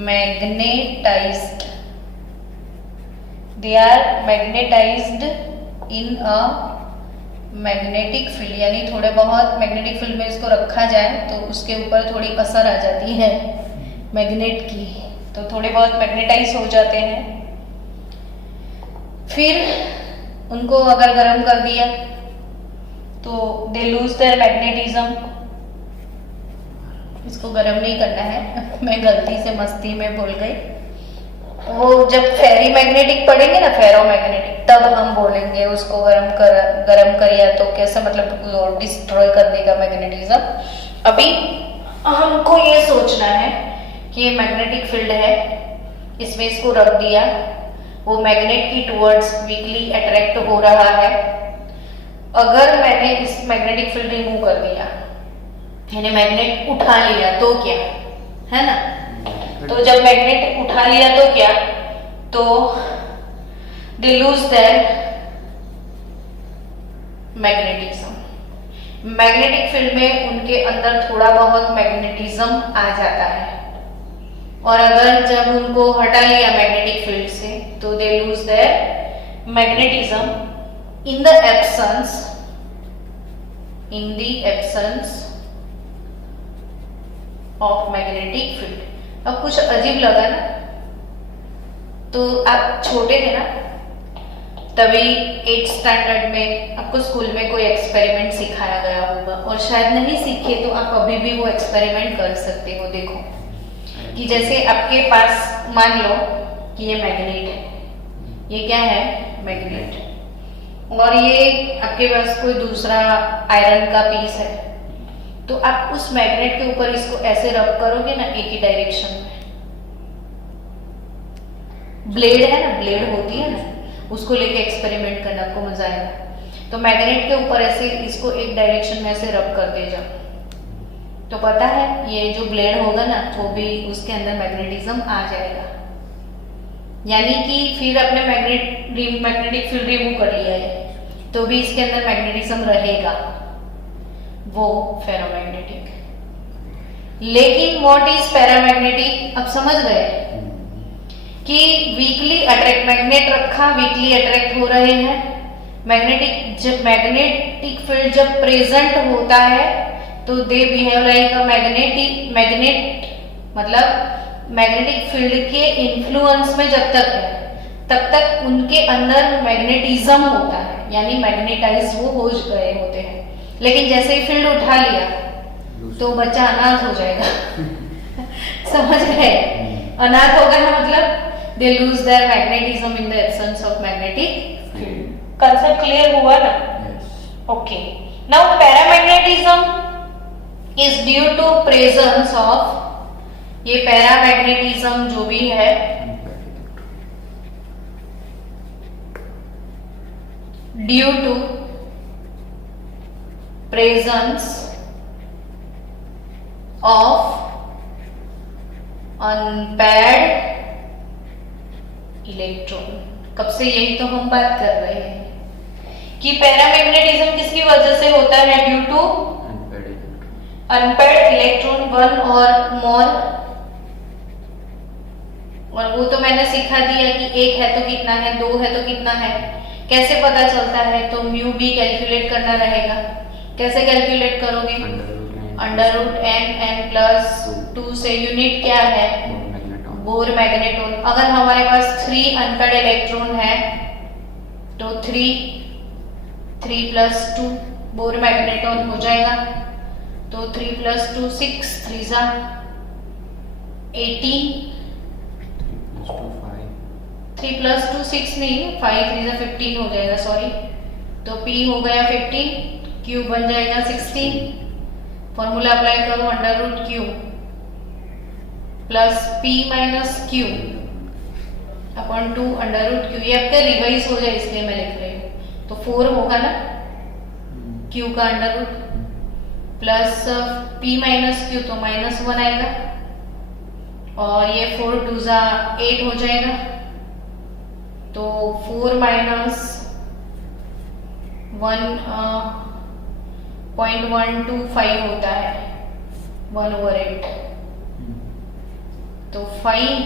magnetized. They are magnetized in a magnetic field, यानी थोड़े बहुत magnetic field में इसको रखा जाए तो उसके ऊपर थोड़ी असर आ जाती है मैग्नेट की, तो थोड़े बहुत मैग्नेटाइज हो जाते हैं। फिर उनको अगर गर्म कर दिया तो दे लूज देयर मैग्नेटिज्म। इसको गर्म नहीं करना है, मैं गलती से मस्ती में भूल गई। वो जब फेरी मैग्नेटिक पढ़ेंगे ना, फेरोमैग्नेटिक, तब हम बोलेंगे उसको गर्म करिए तो कैसे, मतलब डिस्ट्रॉय कर देगा मैग्नेटिज्म। अभी हमको ये सोचना है कि ये मैग्नेटिक फील्ड है, इसमें इसको रख दिया, वो मैग्नेट की टुवर्ड्स वीकली अट्रैक्ट हो रहा है। अगर मैंने इस मैग्नेटिक फील्ड रिमूव कर दिया, यानी मैग्नेट उठा लिया, तो क्या? है ना। तो जब मैग्नेट उठा लिया तो क्या, तो दे lose their magnetism. Magnetic field में उनके अंदर थोड़ा बहुत मैग्नेटिज्म आ जाता है, और अगर जब उनको हटा लिया मैग्नेटिक फील्ड से तो दे lose their magnetism in the absence of magnetic field. अब कुछ अजीब लगा ना, तो आप छोटे थे ना, तभी 8th स्टैंडर्ड में आपको स्कूल में कोई एक्सपेरिमेंट सिखाया गया होगा, और शायद नहीं सीखे तो आप अभी भी वो एक्सपेरिमेंट कर सकते हो। देखो कि जैसे आपके पास मान लो कि ये मैग्नेट है, ये क्या है, मैग्नेट, और ये आपके पास कोई दूसरा आयरन का पीस है, तो आप उस मैग्नेट के ऊपर इसको ऐसे रब करोगे ना एक ही डायरेक्शन में। ब्लेड है ना, ब्लेड होती है ना, उसको लेके एक्सपेरिमेंट करना, आपको मजा आएगा। तो मैग्नेट के ऊपर ऐसे इसको एक डायरेक्शन में ऐसे रब करते जाओ, तो पता है ये जो ब्लेड होगा ना वो भी उसके अंदर मैग्नेटिज्म आ जाएगा। यानी कि फिर आपने मैग्नेटिक फील्ड रिमूव कर लिया है तो भी इसके अंदर मैग्नेटिज्म रहेगा, वो फेरोमैग्नेटिक। लेकिन व्हाट इज पैरामैग्नेटिक, अब समझ गए कि वीकली अट्रैक्ट, मैग्नेट रखा, वीकली अट्रैक्ट हो रहे हैं। मैग्नेटिक फील्ड जब प्रेजेंट होता है तो they behave like a magnet, मतलब मैग्नेटिक फील्ड के इन्फ्लुएंस में जब तक है तब तक उनके अंदर मैग्नेटिज्म होता है, यानी मैग्नेटाइज वो हो गए होते हैं। लेकिन जैसे ही फील्ड उठा लिया तो बच्चा अनाथ हो जाएगा समझ गए, अनाथ होगा ना, मतलब they lose their magnetism in the absence of magnetic field. Concept clear हुआ ना? Okay, now paramagnetism is due to presence of, ये पैरामैग्नेटिज्म जो भी है due to presence of unpaired electron. कब से यही तो हम बात कर रहे हैं कि पैरामैग्नेटिज्म किसकी वजह से होता है, due to unpaired electron, one और मोर। और वो तो मैंने सिखा दिया कि एक है तो कितना है, दो है तो कितना है, कैसे पता चलता है, तो म्यू बी कैलकुलेट करना रहेगा। कैसे कैलकुलेट करोगे, अंडर रूट n प्लस 2 से यूनिट क्या है, बोर मैग्नेटोन। अगर हमारे पास 3 अनपेयर्ड इलेक्ट्रॉन है तो 3 प्लस 2 बोर मैग्नेटोन हो जाएगा। तो 3 प्लस 2 6, 3 जा 18, 3 प्लस 2 6 नहीं, 5 3 जा 15 हो जाएगा, सॉरी। तो P हो गया 15, Q बन जाएगा 16। फॉर्मूला अप्लाई करो, under root Q plus P minus Q upon 2 under root Q। ये आपका रिवाइज हो जाए इसलिए मैं लिख रही हूँ। तो 4 होगा ना Q का under root plus P minus Q, तो -1 आएगा, और ये 4 2 जा 8 हो जाएगा। तो 4 माइनस 1.125 होता है 1/8। तो 5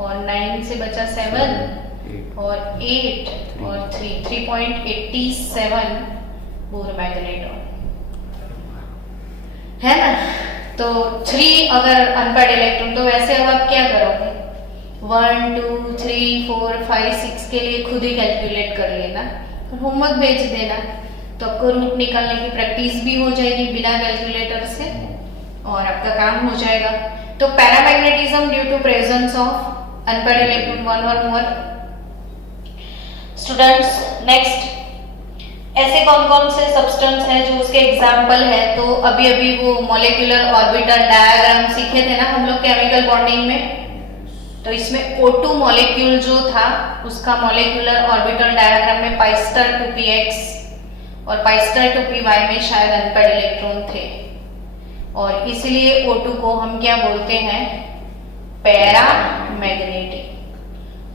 और 9 से बचा 7 और 8 और 3.87 बोर मैग्नेटोन है ना। तो 3 अगर अनपेयर्ड इलेक्ट्रॉन, तो वैसे अब आप क्या करोगे, 1 2 3 4 5 6 के लिए खुद ही कैलकुलेट कर लेना और होमवर्क भेज देना, तो आपको रूट निकालने की प्रैक्टिस भी हो जाएगी बिना कैलकुलेटर से, और आपका काम हो जाएगा। तो paramagnetism due to presence of unpaired electron, one और मोर। स्टूडेंट्स, नेक्स्ट ऐसे कौन कौन से सब्सटेंस हैं जो उसके एग्जाम्पल है, तो अभी अभी वो मॉलिक्यूलर ऑर्बिटल डायग्राम सीखे थे ना हम लोग केमिकल बॉन्डिंग में। तो इसमें O2 मॉलिक्यूल जो था उसका मॉलिक्यूलर ऑर्बिटल डायग्राम में π* 2px और π* 2py में शायद अनपेयर्ड इलेक्ट्रॉन थे, और इसलिए O2 को हम क्या बोलते हैं, पैरामैग्नेटिक।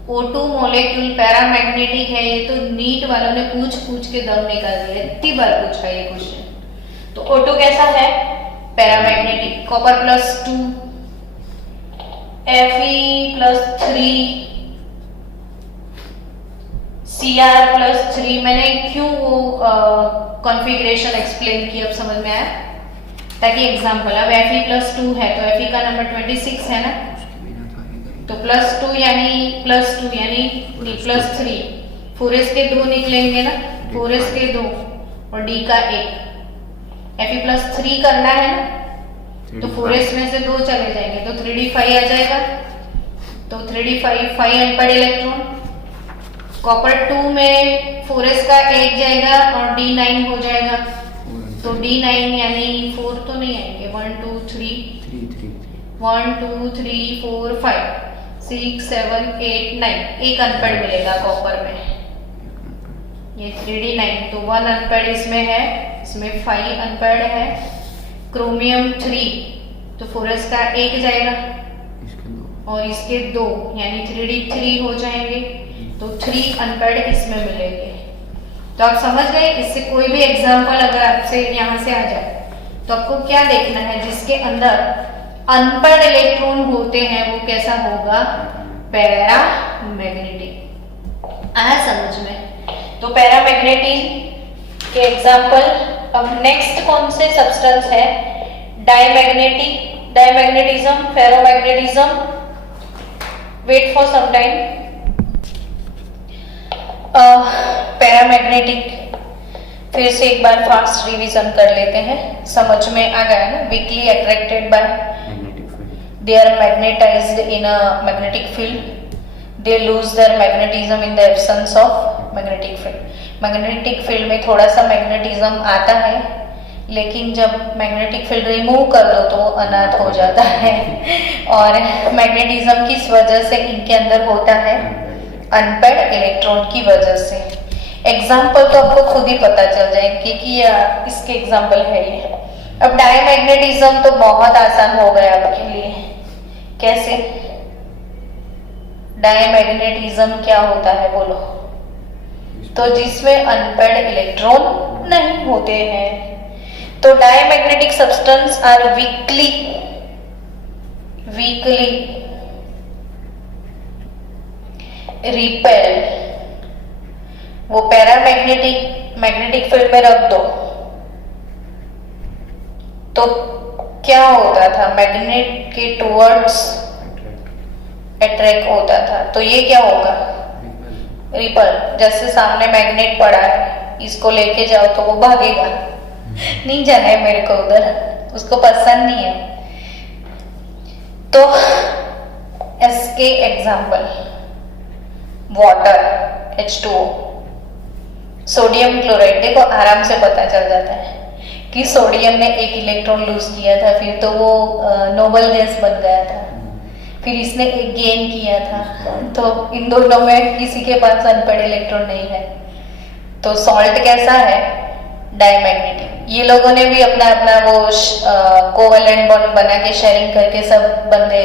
O2 मॉलिक्यूल पैरामैग्नेटिक है, ये तो नीट वालों ने पूछ पूछ के दम निकाल दिया, इतनी बार पूछा ये क्वेश्चन। तो O2 कैसा है? पैरामैग्नेटिक। Copper +2, Fe+3, Cr+3। मैंने क्यों वो कॉन्फ़िगरेशन एक्सप्लेन की, अब समझ में आया, ताकि एग्जाम्पल, अब Fe+2 है तो Fe का नंबर 26 है ना, तो +2 यानी +3, 4s के 2 निकलेंगे ना, 4s के 2 और D का 1। Fe+3 करना है ना, तो 4s में से 2 चले जाएंगे तो 3d5 आ जाएगा, तो 3d5 5 अनपेड इलेक्ट्रॉन। कॉपर 2 में 4s का 1 जाएगा और D9 हो जाएगा, तो D9 यानी 4 तो नहीं आएंगे, 1 2 3 1 2 3 4 5 6 7 8 9, एक अनपेड मिलेगा कॉपर में, ये 3d9, तो 1 अनपेड इसमें है, इसमें 5 अनपेड है। क्रोमियम 3, तो 4s का 1 जाएगा और इसके 2 यानी 3d3 हो जाएंगे, तो 3 अनपेड इसमें मिलेंगे। तो आप समझ गए, इससे कोई भी एग्जाम्पल अगर आपसे यहाँ से आ जाए तो आपको क्या देखना है, जिसके अंदर अनपेड इलेक्ट्रॉन होते हैं वो कैसा होगा? पैरामैग्नेटिक। आया समझ में? तो पैरामैग्नेटिक के एग्जाम्पल। अब नेक्स्ट कौन से सब्सटेंस है? Diamagnetic, diamagnetism, ferromagnetism. Wait for some time. Paramagnetic फिर से एक बार फास्ट रिवीजन कर लेते हैं, समझ में आ गया ना? Weekly attracted bye, they are magnetized in a magnetic field, they lose their magnetism in the absence of magnetic field। Magnetic field में थोड़ा सा मैग्नेटिज्म आता है, लेकिन जब मैग्नेटिक फील्ड रिमूव कर दो तो अनाथ हो जाता है। और मैग्नेटिज्म किस वजह से इनके अंदर होता है? अनपेड इलेक्ट्रॉन की वजह से। एग्जाम्पल तो आपको खुद ही पता चल जाएंगे कि इसके एग्जाम्पल है ये। अब डायमैग्नेटिज्म तो बहुत आसान हो गया आपके लिए। कैसे? डायमैग्नेटिज्म क्या होता है बोलो? तो जिसमें अनपेड इलेक्ट्रॉन नहीं होते हैं। तो diamagnetic substance are weakly repel. वो मैग्नेटिक फील्ड में रख दो तो क्या होता था? मैग्नेट के टुवर्ड्स अट्रैक्ट होता था, तो ये क्या होगा? रिपल। जैसे सामने मैग्नेट पड़ा है, इसको लेके जाओ तो वो भागेगा, नहीं जाना है मेरे को उधर, उसको पसंद नहीं है। तो इसके example water, H2O, sodium chloride. देखो आराम से पता चल जाता है कि सोडियम ने एक इलेक्ट्रॉन लूज किया था, फिर तो वो नोबल गैस बन गया था, फिर इसने एक गेन किया था, तो इन दोनों में किसी के पास अनपेड इलेक्ट्रॉन नहीं है। तो सॉल्ट कैसा है? डायमैग्नेटिक। ये लोगों ने भी अपना अपना वो कोवेलेंट बॉन्ड बना के शेयरिंग करके सब बंदे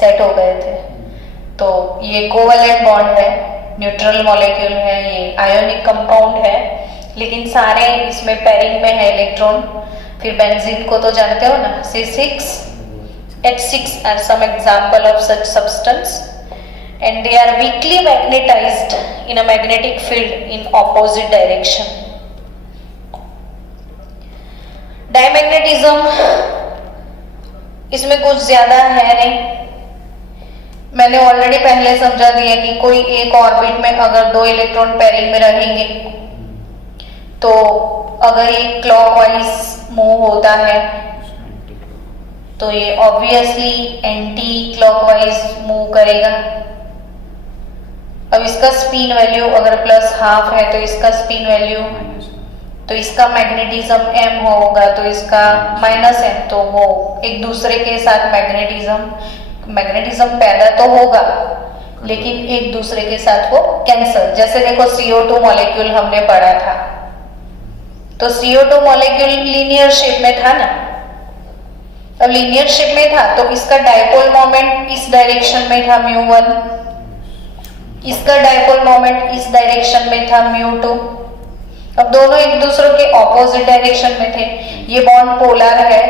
सेट हो गए थे। तो ये कोवेलेंट बॉन्ड है, न्यूट्रल मॉलिक्यूल है, ये आयोनिक कंपाउंड है, लेकिन सारे इसमें पेयरिंग में है इलेक्ट्रॉन। फिर बेंजीन को तो जानते हो ना, C6 H6 are some example of such substance, and they are weakly magnetized in a magnetic field in opposite direction. Diamagnetism इसमें कुछ ज्यादा है नहीं, मैंने ऑलरेडी पहले समझा दिया कि कोई एक ऑर्बिट में अगर 2 इलेक्ट्रॉन पेयरिंग में रहेंगे तो अगर ये क्लॉकवाइज मूव होता है तो ये ऑब्वियसली एंटी क्लॉकवाइज मूव करेगा। अब इसका स्पिन वैल्यू अगर +½ है तो इसका स्पिन वैल्यू, तो इसका मैग्नेटिज्म m होगा तो इसका -m, तो वो एक दूसरे के साथ मैग्नेटिज्म पैदा तो होगा लेकिन एक दूसरे के साथ वो कैंसल। जैसे देखो CO2 मॉलिक्यूल हमने पढ़ा था, तो CO2 मॉलिक्यूल लीनियर शेप में था ना, अब लीनियर शेप में था तो इसका डायपोल मोमेंट इस डायरेक्शन में था μ1, इसका डायपोल मोमेंट इस डायरेक्शन में था μ2। अब दोनों एक दूसरे के ऑपोजिट डायरेक्शन में थे। ये बॉन्ड पोलर है,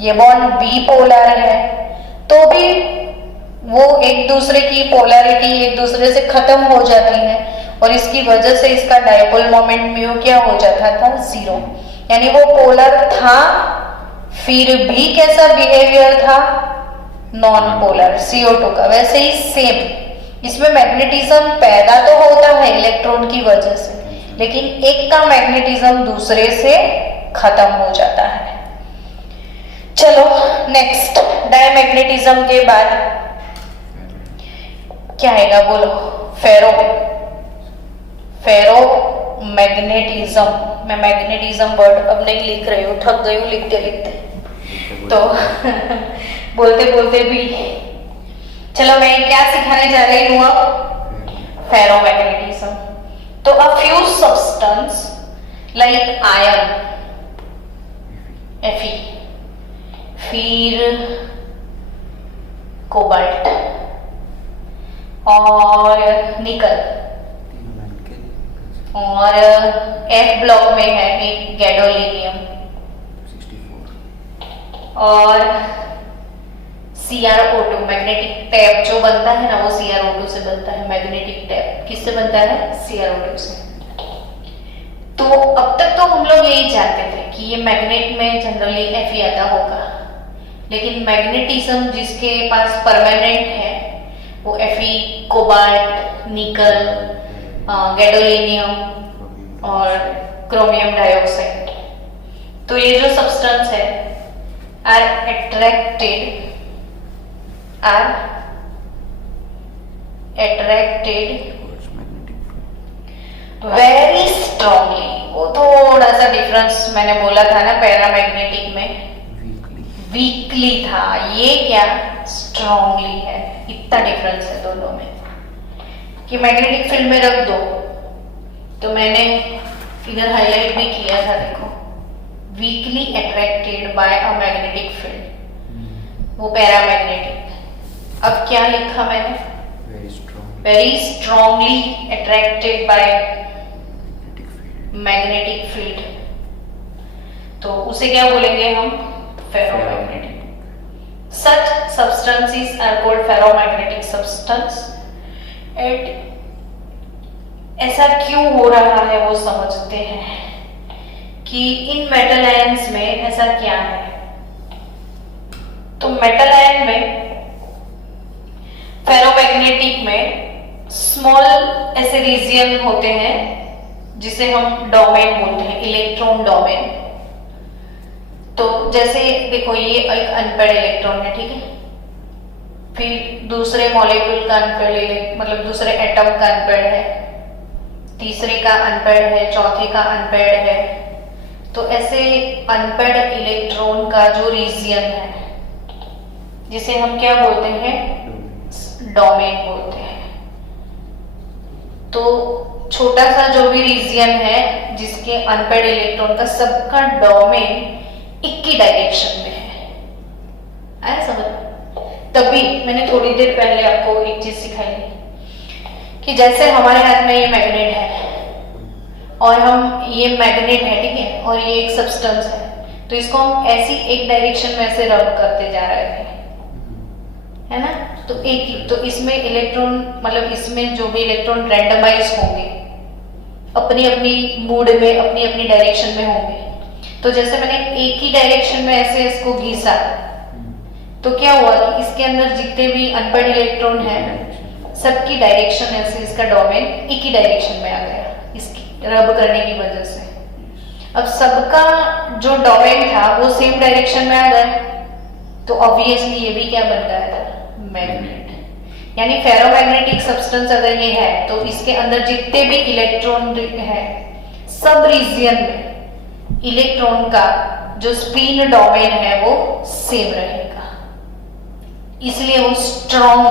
ये बॉन्ड बी पोलर है, तो भी वो एक दूसरे की पोलैरिटी एक दूसरे से खत्म हो जाती है और इसकी वजह से इसका डायपोल मोमेंट म्यू क्या हो जाता था, 0। यानी वो पोलर था फिर भी कैसा बिहेवियर था, नॉन पोलर CO2 का। वैसे ही सेम इसमें मैग्नेटिज्म पैदा तो होता है इलेक्ट्रॉन की वजह से, लेकिन एक का मैग्नेटिज्म दूसरे से खत्म हो जाता है। चलो नेक्स्ट, डायमैग्नेटिज्म के बाद क्या आएगा बोलो, फेरो मैग्नेटिज्म। मैं मैग्नेटिज्म वर्ड अब नहीं लिख रही हूँ, थक गई हूँ लिखते लिखते तो बोलते बोलते भी। चलो मैं क्या सिखाने जा रही हूँ अब, फेरोमैग्नेटिज्म। तो a few substance like iron Fe, फिर कोबाल्ट और निकल, और F ब्लॉक में है एक गैडोलिनियम और CrO2। मैग्नेटिक टैप जो बनता है ना वो CrO2 से बनता है। मैग्नेटिक टैप किससे बनता है, CrO2 से। तो अब तक तो हम लोग यही जानते थे कि ये मैग्नेट में जनरली Fe आता होगा, लेकिन मैग्नेटिज्म जिसके पास परमानेंट है वो Fe, कोबाल्ट, निकल, गैडोलिनियम और क्रोमियम डाइऑक्साइड। तो ये जो सब्सटेंस है आर अट्रैक्टेड वेरी स्ट्रांगली। वो थोड़ा सा डिफरेंस मैंने बोला था ना पैरामैग्नेटिक में वीकली था, ये क्या स्ट्रांगली है। इतना डिफरेंस है दोनों में कि मैग्नेटिक फील्ड में रख दो, तो मैंने इधर हाईलाइट भी किया था, देखो weekly attracted by a magnetic field, वो पैरामैग्नेटिक। अब क्या लिखा मैंने, very strongly attracted by magnetic field, तो उसे क्या बोलेंगे हम, ferromagnetic. Such substances are called ferromagnetic substance। ऐसा क्यों हो रहा है वो समझते हैं कि इन मेटल आयन्स में ऐसा क्या है। तो मेटल आयन में फेरोमैग्नेटिक में स्मॉल ऐसे रीजन होते हैं जिसे हम डोमेन बोलते हैं, इलेक्ट्रॉन डोमेन। तो जैसे देखो ये एक अनपेड इलेक्ट्रॉन है, ठीक है, फिर दूसरे मॉलिक्यूल का अनपेड, मतलब दूसरे एटम का अनपेड है, तीसरे का अनपेड है, चौथे का अनपेड है। तो ऐसे अनपेड इलेक्ट्रॉन का जो रीजन है जिसे हम क्या बोलते हैं, डोमेन बोलते हैं। तो छोटा सा जो भी रीजन है जिसके अनपेड इलेक्ट्रॉन का सबका डोमेन एक ही डायरेक्शन में है, आया समझ। तभी मैंने थोड़ी देर पहले आपको एक चीज सिखाई कि जैसे हमारे हाथ में ये मैग्नेट है और हम ये मैग्नेट है, ठीक है, और ये एक सब्सटेंस है, तो इसको हम ऐसी एक डायरेक्शन में ऐसे रब करते जा रहे थे, है ना। तो एक ही, तो इसमें इलेक्ट्रॉन, मतलब इसमें जो भी इलेक्ट्रॉन रैंडमाइज होंगे अपनी अपनी मूड में, अपनी अपनी डायरेक्शन में होंगे। तो जैसे मैंने एक ही डायरेक्शन में ऐसे इसको घिसा, तो क्या हुआ कि इसके अंदर जितने भी अनपेड इलेक्ट्रॉन है सबकी डायरेक्शन ऐसे, इसका डोमेन एक ही डायरेक्शन में आ गया इसकी रब करने की वजह से। अब सबका जो डोमेन था वो सेम डायरेक्शन में आ गया, तो ऑब्वियसली ये भी क्या बन गया था, मैग्नेट। यानी फेरोमैग्नेटिक सब्सटेंस अगर ये है तो इसके अंदर जितने भी इलेक्ट्रॉन है सब रीजन में इलेक्ट्रॉन का जो स्पिन डोमेन है वो सेम रहेगा, इसलिए वो स्ट्रॉन्ग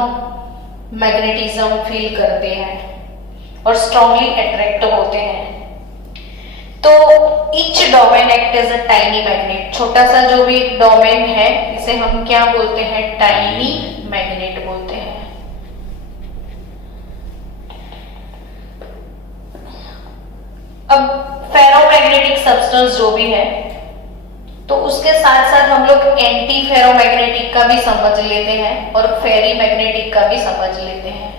मैग्नेटिज्म फील करते हैं और स्ट्रांगली अट्रैक्ट होते हैं। तो each domain act as a tiny magnet, छोटा सा जो भी डोमेन है इसे हम क्या बोलते हैं, टाइनी मैग्नेट बोलते हैं। अब फेरोमैग्नेटिक सब्सटेंस जो भी है तो उसके साथ साथ हम लोग एंटी फेरोमैग्नेटिक का भी समझ लेते हैं और फेरी मैग्नेटिक का भी समझ लेते हैं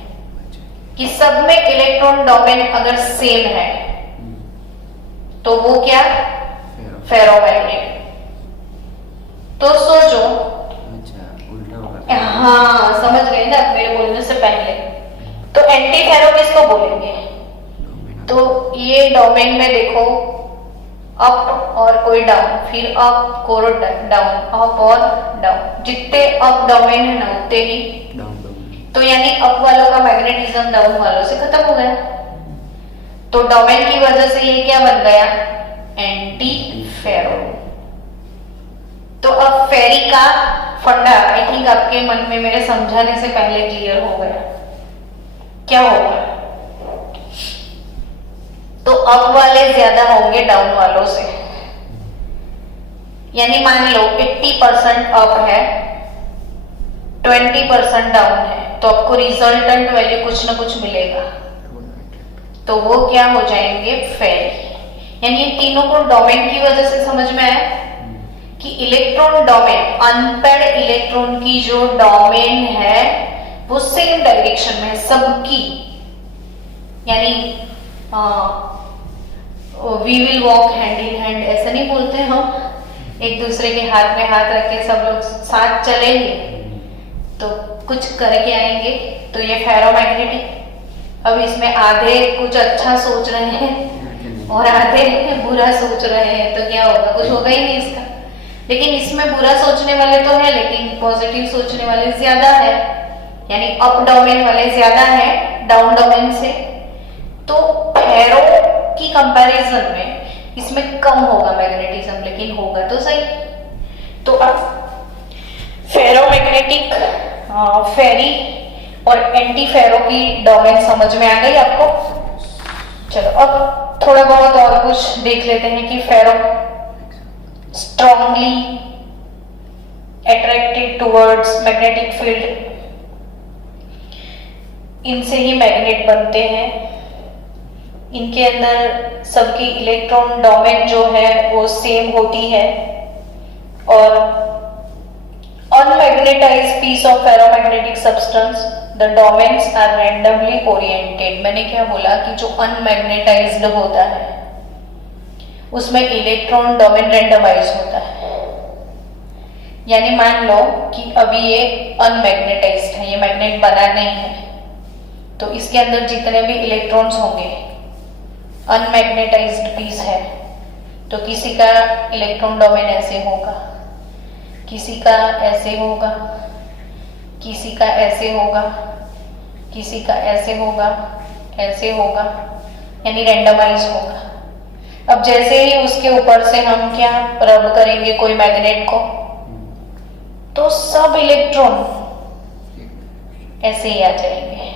कि सब में इलेक्ट्रॉन डोमेन अगर सेम है तो वो क्या, फेरोमैग्नेट। तो सोचो, उल्टा होगा। हाँ समझ गए ना मेरे बोलने से पहले। तो एंटी फेरो किसको बोलेंगे, तो ये डोमेन में देखो अप और कोई डाउन, फिर अप और डाउन, अप और डाउन, जितने अप डोमेन है ना उतने ही डाउन। तो यानी अप वालों का मैग्नेटिज्म डाउन वालों से खत्म हो गया। तो डोमेन की वजह से ये क्या बन गया, एंटी फेरो। तो अब फेरी का फंडा आई थिंक आपके मन में मेरे समझाने से पहले क्लियर हो गया। क्या होगा, तो अप वाले ज्यादा होंगे डाउन वालों से, यानी मान लो 80% अप है 20% डाउन है, तो आपको रिजल्टेंट वैल्यू कुछ ना कुछ मिलेगा, तो वो क्या हो जाएंगे, फेरी। यानी इन तीनों को डोमेन की वजह से समझ में आया कि इलेक्ट्रॉन डोमेन, अनपेड इलेक्ट्रॉन की जो डोमेन है वो सेम डायरेक्शन में है सबकी, यानी we will walk hand in hand, ऐसा नहीं बोलते हम, एक दूसरे के हाथ में हाथ रख के सब लोग साथ चलेंगे तो कुछ करके आएंगे, तो ये फेरोमैग्नेटिक। अब इसमें आधे कुछ अच्छा सोच रहे हैं और आधे बुरा सोच रहे हैं, तो क्या होगा, कुछ होगा ही नहीं इसका। लेकिन इसमें बुरा सोचने वाले तो है लेकिन पॉजिटिव सोचने वाले ज्यादा है, यानी अप डोमेन वाले ज्यादा है डाउन डोमेन से। तो फेरो की कंपैरिजन में इसमें कम होगा मैग्नेटिज्म, लेकिन होगा तो सही। तो अब फेरोमैग्नेटिक, फेरी और एंटी फेरो की डोमेन समझ में आ गई आपको। चलो अब थोड़ा बहुत और कुछ देख लेते हैं कि ferro strongly attracted towards magnetic field, इनसे ही मैग्नेट बनते हैं। इनके अंदर सबकी इलेक्ट्रॉन डोमेन जो है वो सेम होती है और unmagnetized piece of ferromagnetic substance, the domains are randomly oriented। मैंने क्या बोला कि जो unmagnetized होता है उसमें इलेक्ट्रॉन डोमेन रेंडमाइज होता है, यानी मान लो कि अभी ये अनमैग्नेटाइज्ड है, ये मैग्नेट बना नहीं है, तो इसके अंदर जितने भी इलेक्ट्रॉन्स होंगे अनमैग्नेटाइज्ड पीस है, तो किसी का इलेक्ट्रॉन डोमेन ऐसे होगा, किसी का ऐसे होगा, किसी का ऐसे होगा, किसी का ऐसे होगा, ऐसे होगा, यानी रेंडमाइज होगा। अब जैसे ही उसके ऊपर से हम क्या रब करेंगे कोई मैग्नेट को, तो सब इलेक्ट्रॉन ऐसे ही आ जाएंगे,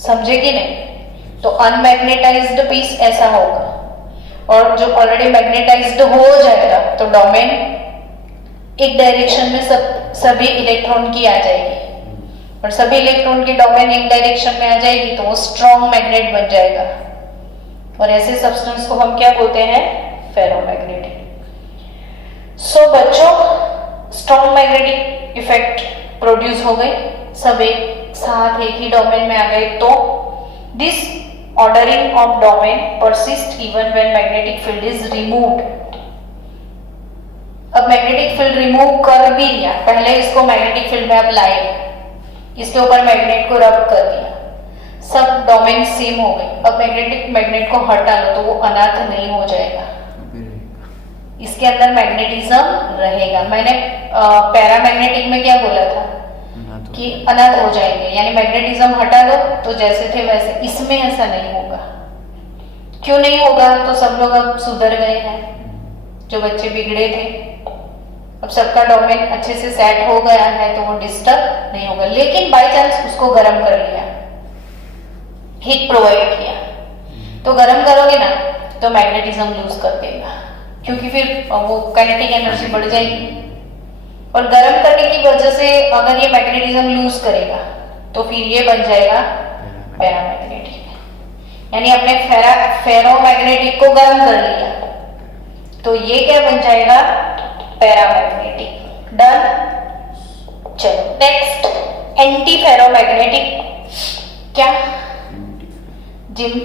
समझे कि नहीं। तो अनमैग्नेटाइज्ड पीस ऐसा होगा और जो ऑलरेडी मैग्नेटाइज्ड हो जाएगा तो डोमेन एक डायरेक्शन में सभी इलेक्ट्रॉन की आ जाएगी और सभी इलेक्ट्रॉन की डोमेन एक डायरेक्शन में आ जाएगी, तो वो स्ट्रॉन्ग मैग्नेट बन जाएगा और ऐसे सब्सटेंस को हम क्या बोलते हैं, फेरोमैग्नेटिक। सो बच्चों, स्ट्रॉन्ग मैग्नेटिक इफेक्ट प्रोड्यूस हो गई, सब एक साथ एक ही डोमेन में आ गए, तो this ordering of domain persist even when magnetic field is removed। अब मैग्नेटिक फील्ड रिमूव कर भी लिया, पहले इसको मैग्नेटिक फील्ड में आप लाए, इसके ऊपर मैग्नेट को रब कर दिया, सब डोमेन सेम हो गई। अब मैग्नेट को हटा लो तो वो अनाथ नहीं हो जाएगा, इसके अंदर मैग्नेटिज्म रहेगा। मैंने पैरामैग्नेटिक में क्या बोला था कि अनाथ हो जाएंगे, यानी मैग्नेटिज्म हटा दो तो जैसे थे वैसे। इसमें ऐसा नहीं होगा। क्यों नहीं होगा, तो सब लोग अब सुधर गए हैं, जो बच्चे बिगड़े थे अब सबका डोमेन अच्छे से सेट हो गया है, तो वो डिस्टर्ब नहीं होगा। लेकिन बाय चांस उसको गर्म कर लिया, हीट प्रोवाइड किया, तो गर्म करोगे ना तो मैग्नेटिज्म लूज कर देगा, क्योंकि फिर वो काइनेटिक एनर्जी बढ़ जाएगी। और गर्म करने की वजह से अगर ये मैग्नेटिज्म लूज करेगा तो फिर ये बन जाएगा पैरामैग्नेटिक, यानी अपने फेरोमैग्नेटिक को गर्म कर लिया तो ये क्या बन जाएगा, पैरामैग्नेटिक। डन। चलो नेक्स्ट, एंटी फेरोमैग्नेटिक। क्या?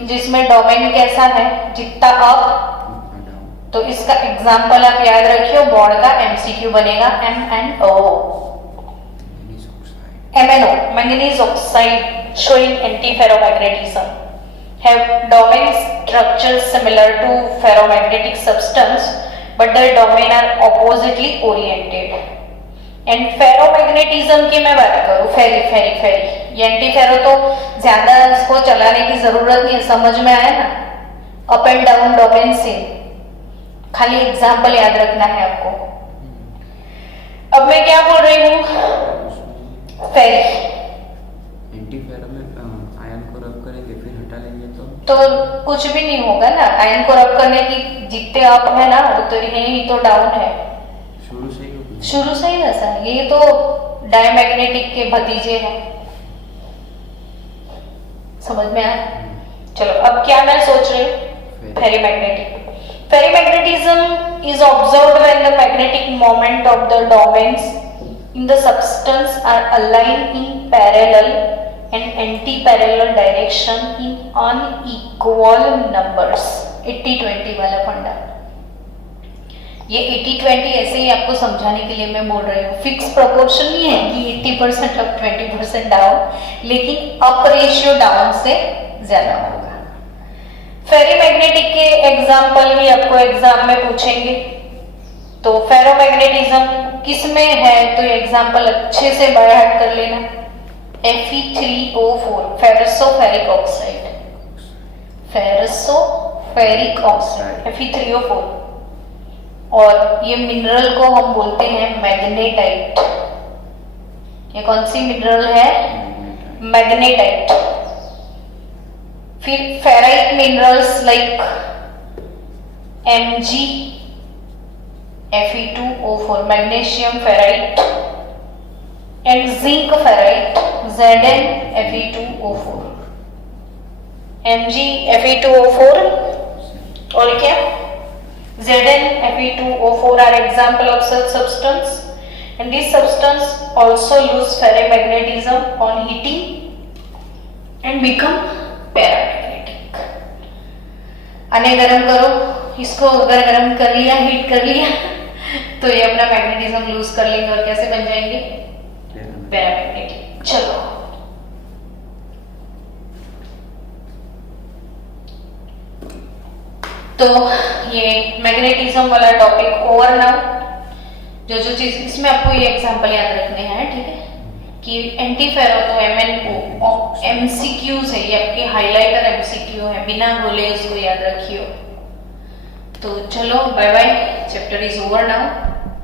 जिसमें डोमेन कैसा है, जितना अप। तो इसका एग्जाम्पल आप याद रखियो, बॉन्ड का एमसीक्यू बनेगा MnO, MnO, manganese oxide showing anti-ferromagnetism have domain structures similar to ferromagnetic substance but their domain are oppositely oriented. And ferromagnetism की मैं बात करूं, फेरी ये एंटी फेरो तो ज्यादा इसको चलाने की जरूरत नहीं है, समझ में आया ना, अप एंड डाउन डोमेन से, खाली एग्जाम्पल याद रखना है आपको। अब मैं क्या बोल रही हूँ, फेरी एंटी फेरो में आयन को रब करेंगे फिर हटा लेंगे तो कुछ भी नहीं होगा ना, आयन को रब करने की जितने अप है ना उतने ही तो डाउन है, शुरू से ही ऐसा है, ये तो डायमैग्नेटिक के भतीजे हैं, समझ में आया। चलो अब क्या मैं सोच रही हूँ, ferrimagnetism is observed when the magnetic moment of the domains in the substance are aligned in parallel and anti parallel direction in unequal numbers. 80-20 वाला फंडा, ये 80-20 ऐसे ही आपको समझाने के लिए मैं बोल रही हूँ, फिक्स प्रोपोर्शन नहीं है कि 80% अप 20% डाउन, लेकिन अप रेशियो डाउन से ज्यादा होगा। फेरीमैग्नेटिक के एग्जाम्पल भी आपको एग्जाम में पूछेंगे, तो फेरोमैग्नेटिज्म किसमें है तो ये एग्जाम्पल अच्छे से बाय हार्ट कर लेना। Fe3O4 फेरसोफेरिक ऑक्साइड, फेरसोफेरिक ऑक्साइड Fe3O4, और ये मिनरल को हम बोलते हैं मैग्नेटाइट। ये कौन सी मिनरल है, मैग्नेटाइट। फिर ferrite minerals like Mg Fe2O4 magnesium ferrite and zinc ferrite Zn Fe2O4, Mg Fe2O4 और क्या Zn Fe2O4 are example of such substance, and this substance also lose ferromagnetism on heating and become paramagnetic। आने गरम करो इसको, अगर गरम कर लिया, हीट कर लिया तो ये अपना मैग्नेटिज्म लूज कर लेंगे और कैसे बन जाएंगे, पैरामैग्नेटिक। चलो तो ये मैग्नेटिज्म वाला टॉपिक ओवर नाउ। जो चीज इसमें आपको ये एग्जांपल याद रखने हैं, ठीक है, कि एंटी फेरो तो MnO MCQs है, ये आपके हाइलाइटर MCQ है, बिना बोले इसको याद रखियो। तो चलो bye bye, chapter is over now.